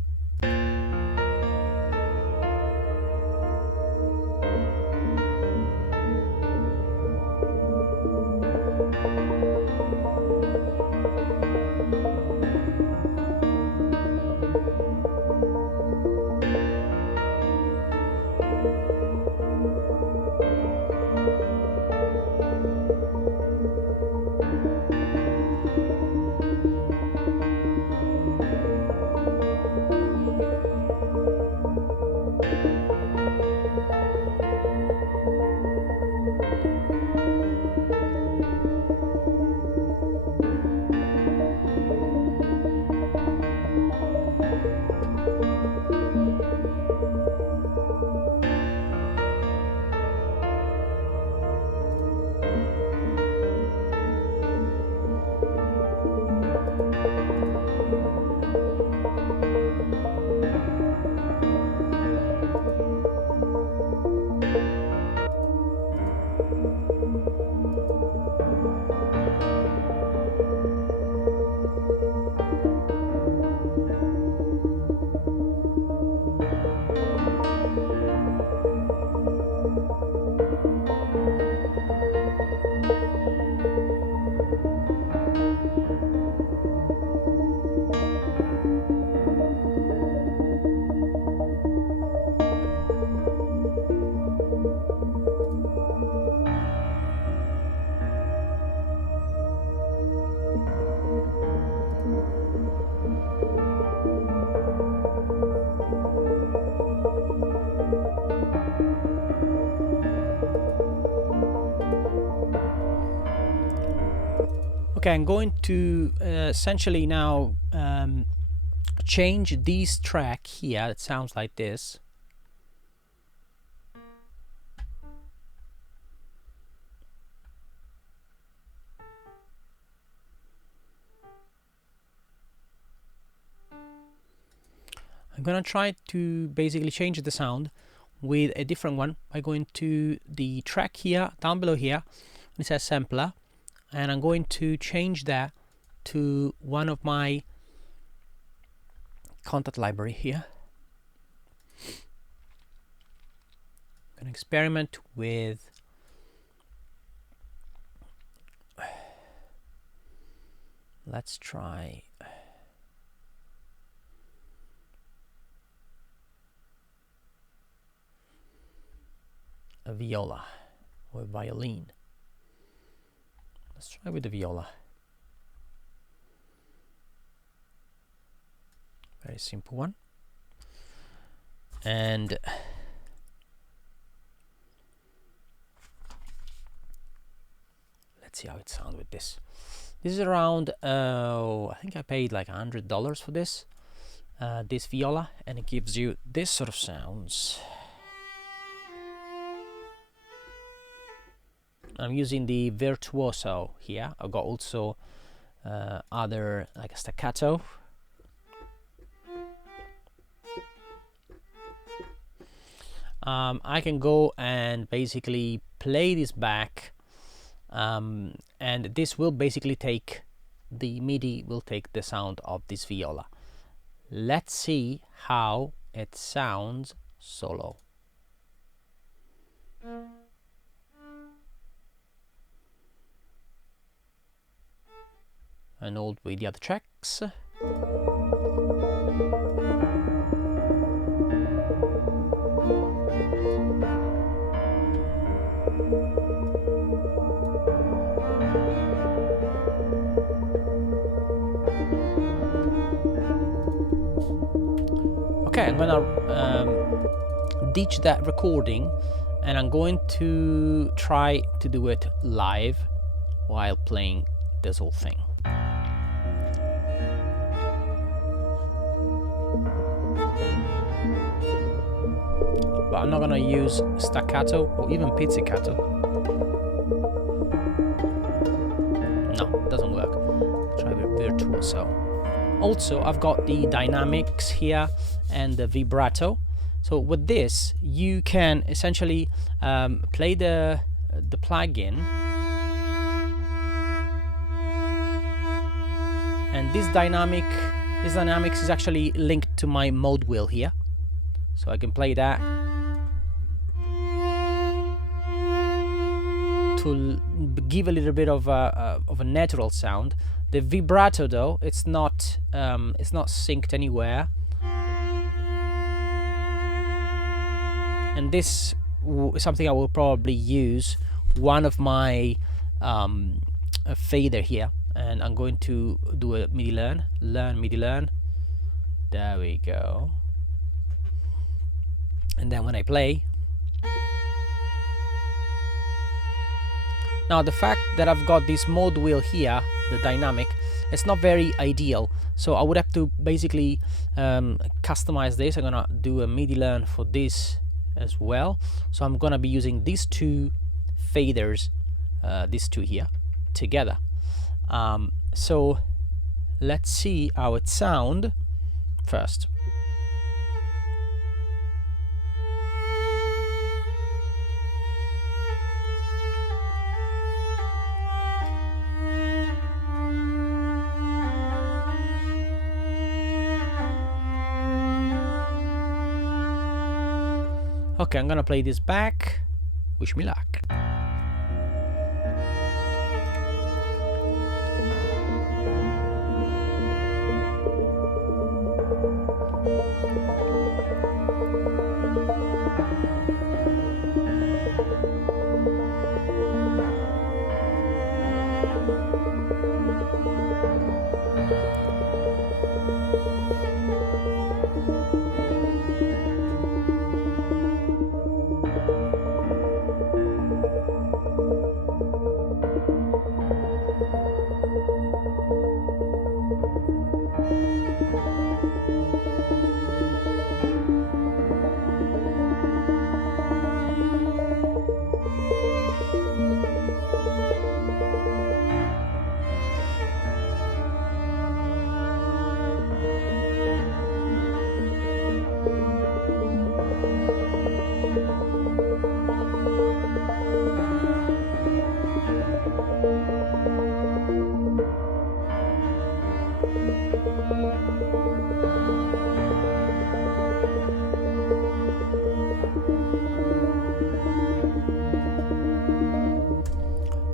Okay, I'm going to essentially now change this track here. It sounds like this. I'm gonna try to basically change the sound with a different one by going to the track here, down below here. It says sampler, and I'm going to change that to one of my contact library here. I'm gonna experiment with let's try a viola or a violin. Let's try with the viola. Very simple one. And let's see how it sounds with this. This is around, I think I paid like $100 for this viola, and it gives you this sort of sounds. I'm using the virtuoso here. I've got also other like a staccato. I can go and basically play this back, and this will basically take the MIDI will take the sound of this viola. Let's see how it sounds solo. And all with the other tracks. Okay, I'm gonna ditch that recording, and I'm going to try to do it live while playing this whole thing. But I'm not gonna use staccato or even pizzicato. No, doesn't work. Try virtuoso. Also, I've got the dynamics here and the vibrato. So with this, you can essentially play the plugin, and this dynamics is actually linked to my mode wheel here, so I can play that to give a little bit of a natural sound. The vibrato, though, it's not synced anywhere, and this is something I will probably use one of my a fader here, and I'm going to do a MIDI learn, MIDI learn. There we go. And then when I play, now the fact that I've got this mode wheel here, the dynamic, it's not very ideal, so I would have to basically customize this. I'm gonna do a MIDI learn for this as well, so I'm gonna be using these two faders, these two here together. So let's see how it sounds first. Okay, I'm gonna play this back. Wish me luck.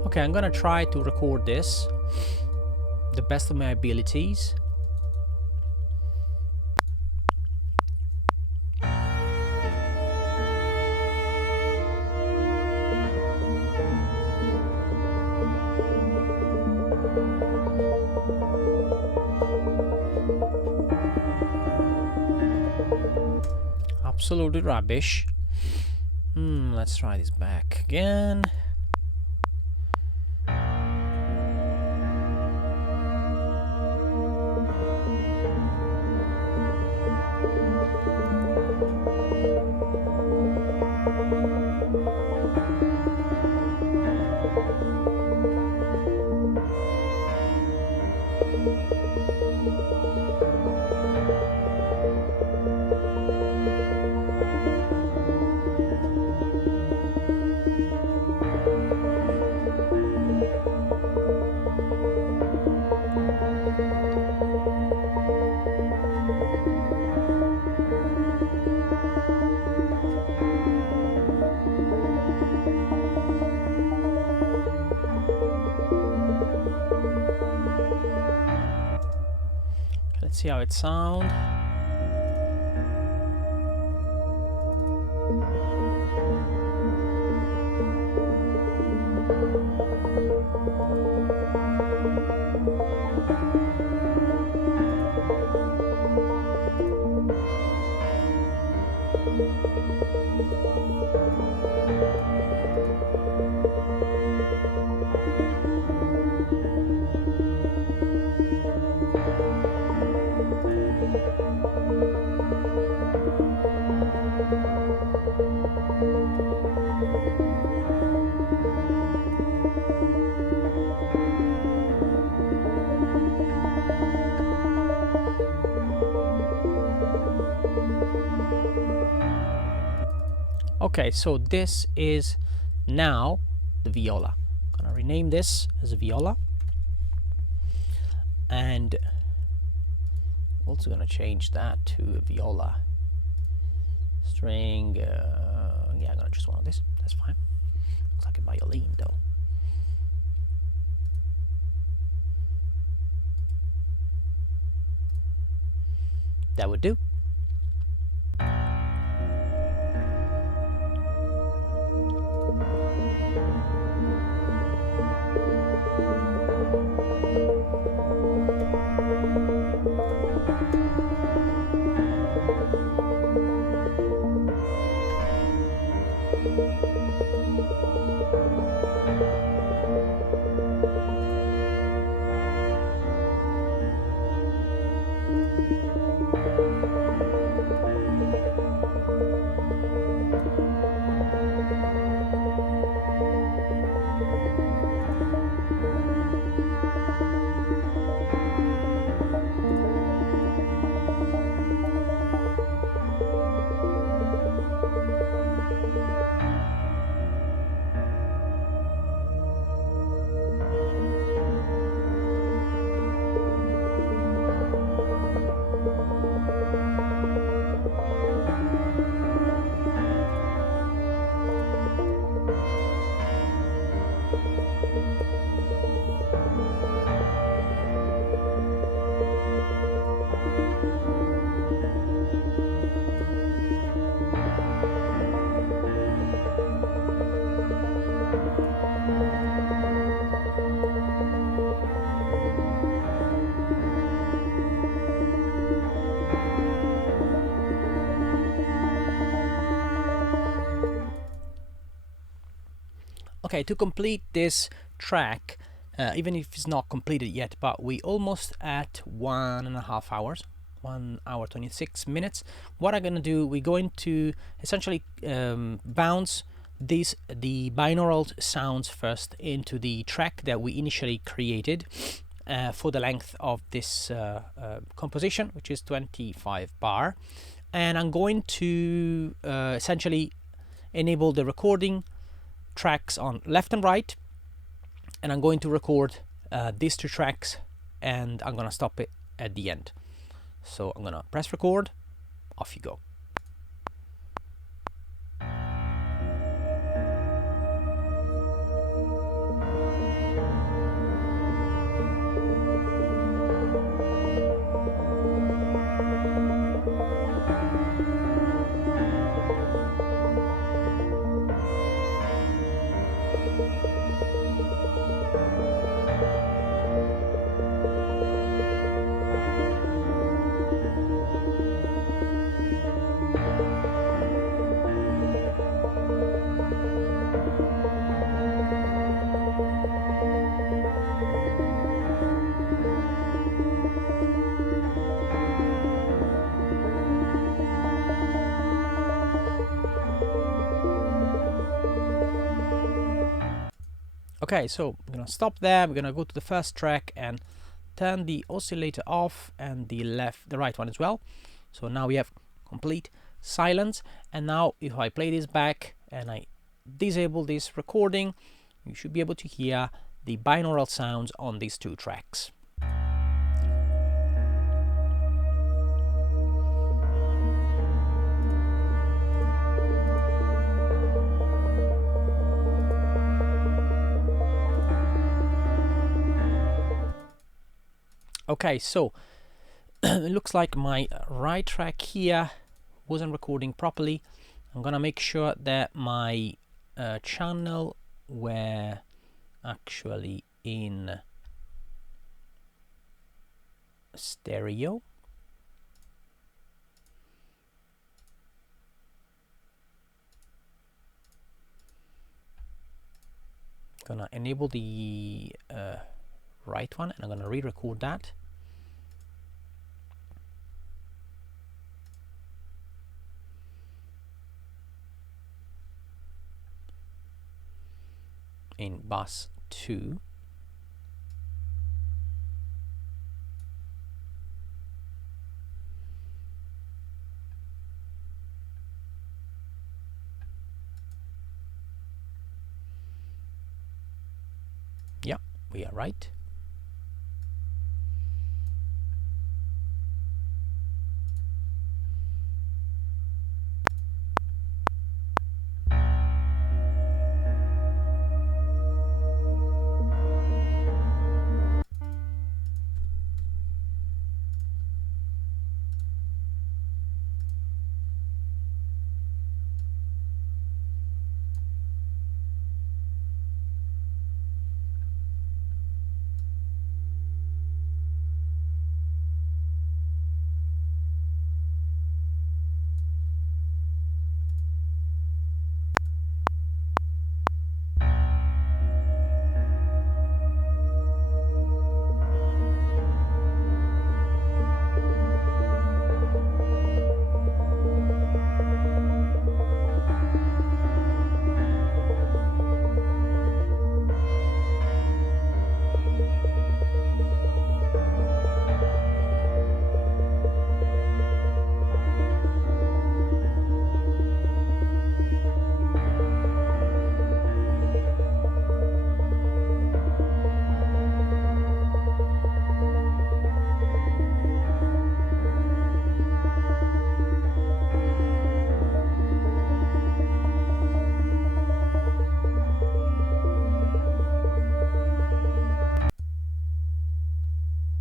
Okay, I'm gonna try to record this the best of my abilities. Absolutely rubbish. Let's try this back again. Let's see how it sounds. Okay, so this is now the viola. I'm gonna rename this as a viola, and also gonna change that to a viola string. Yeah, I'm gonna choose one of this. That's fine. Looks like a violin though. That would do. Okay, to complete this track, even if it's not completed yet, but we almost at 1.5 hours, 1 hour 26 minutes. What I'm gonna do, we're going to essentially bounce the binaural sounds first into the track that we initially created for the length of this composition, which is 25 bar, and I'm going to essentially enable the recording tracks on left and right, and I'm going to record these two tracks, and I'm gonna stop it at the end. So I'm gonna press record, off you go. Okay, so I'm gonna stop there. We're gonna go to the first track and turn the oscillator off, and the right one as well. So now we have complete silence. And now if I play this back and I disable this recording, you should be able to hear the binaural sounds on these two tracks. Okay, so it looks like my right track here wasn't recording properly. I'm gonna make sure that my channel were actually in stereo. Gonna enable the right one, and I'm gonna re-record that. In bus 2. Yeah, we are right.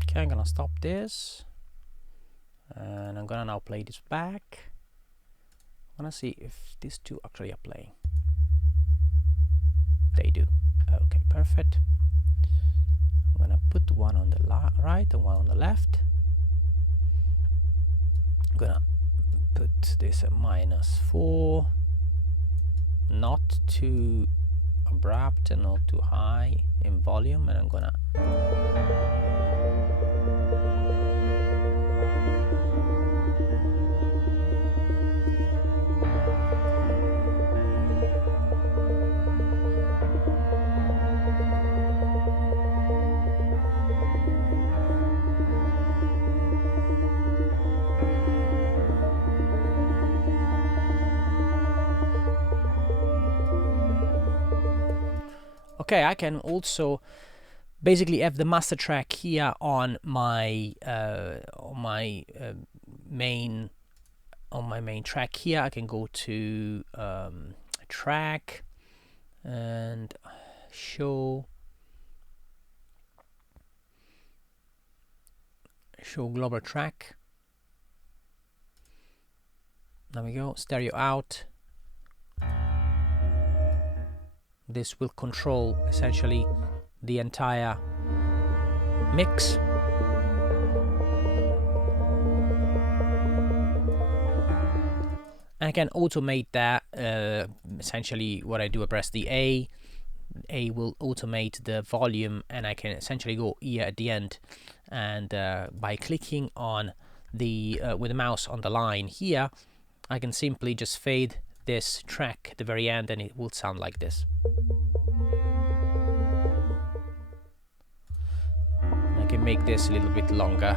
Okay, I'm gonna stop this, and I'm gonna now play this back. I wanna see if these two actually are playing. They do. Okay, perfect. I'm gonna put one on the right and one on the left. I'm gonna put this at -4, not too abrupt and not too high in volume, and I'm gonna okay, I can also basically have the master track here on my main track here. I can go to track and show global track. There we go, stereo out. This will control essentially the entire mix. And I can automate that. Essentially what I do, I press the A will automate the volume, and I can essentially go here at the end, and by clicking on the with the mouse on the line here, I can simply just fade this track at the very end, and it will sound like this. I can make this a little bit longer.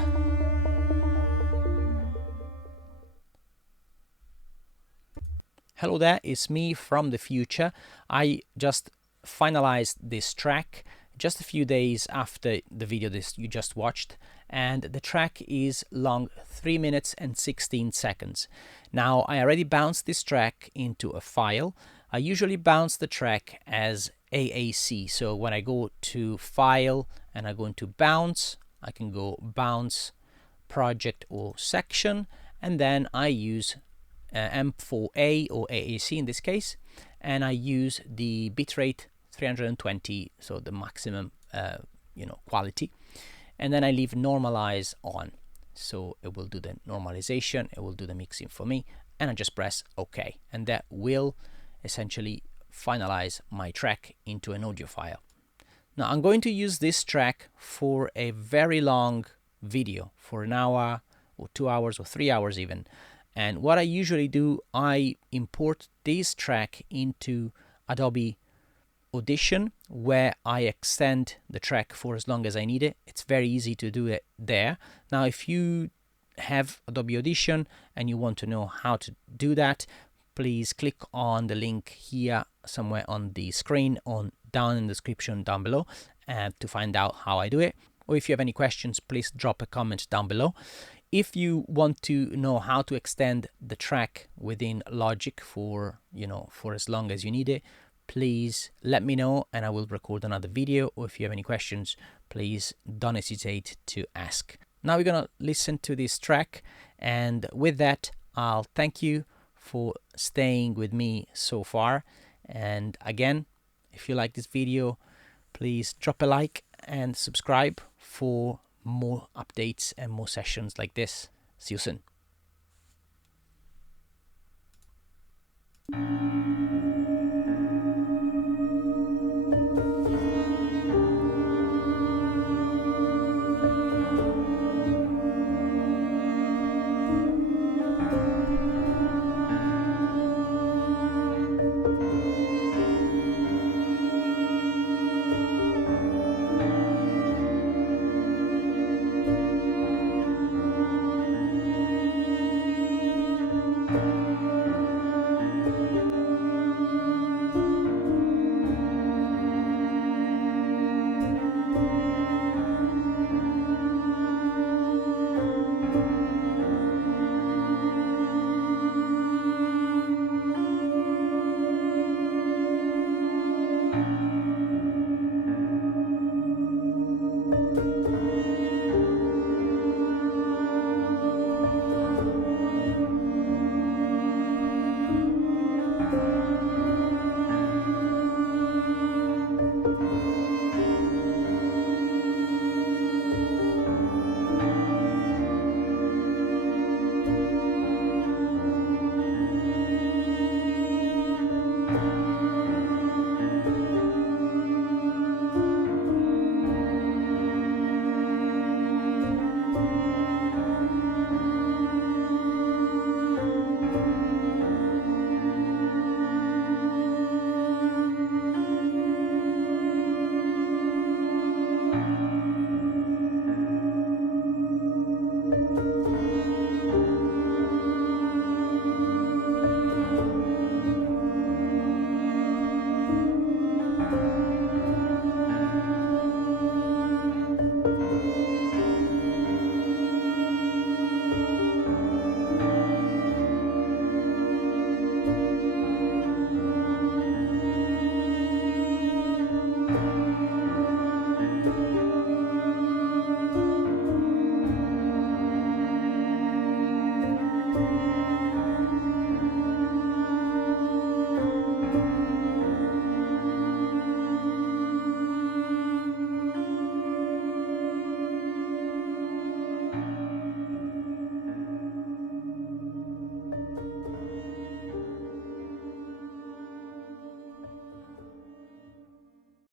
Hello there, it's me from the future. I just finalized this track just a few days after the video you just watched, and the track is long 3 minutes and 16 seconds. Now I already bounced this track into a file. I usually bounce the track as AAC, so when I go to file and I go into bounce, I can go bounce project or section, and then I use M4A or AAC in this case, and I use the bitrate 320, so the maximum quality, and then I leave normalize on, so it will do the normalization, it will do the mixing for me, and I just press OK, and that will essentially finalize my track into an audio file. Now I'm going to use this track for a very long video, for an hour or 2 hours or 3 hours even. And what I usually do, I import this track into Adobe Audition, where I extend the track for as long as I need it. It's very easy to do it there. Now, if you have Adobe Audition and you want to know how to do that, please click on the link here somewhere on the screen, on down in the description down below, to find out how I do it. Or if you have any questions, please drop a comment down below. If you want to know how to extend the track within Logic for as long as you need it, please let me know and I will record another video. Or if you have any questions, please don't hesitate to ask. Now we're gonna listen to this track, and with that, I'll thank you for staying with me so far. And again, if you like this video, please drop a like and subscribe for more updates and more sessions like this. See you soon.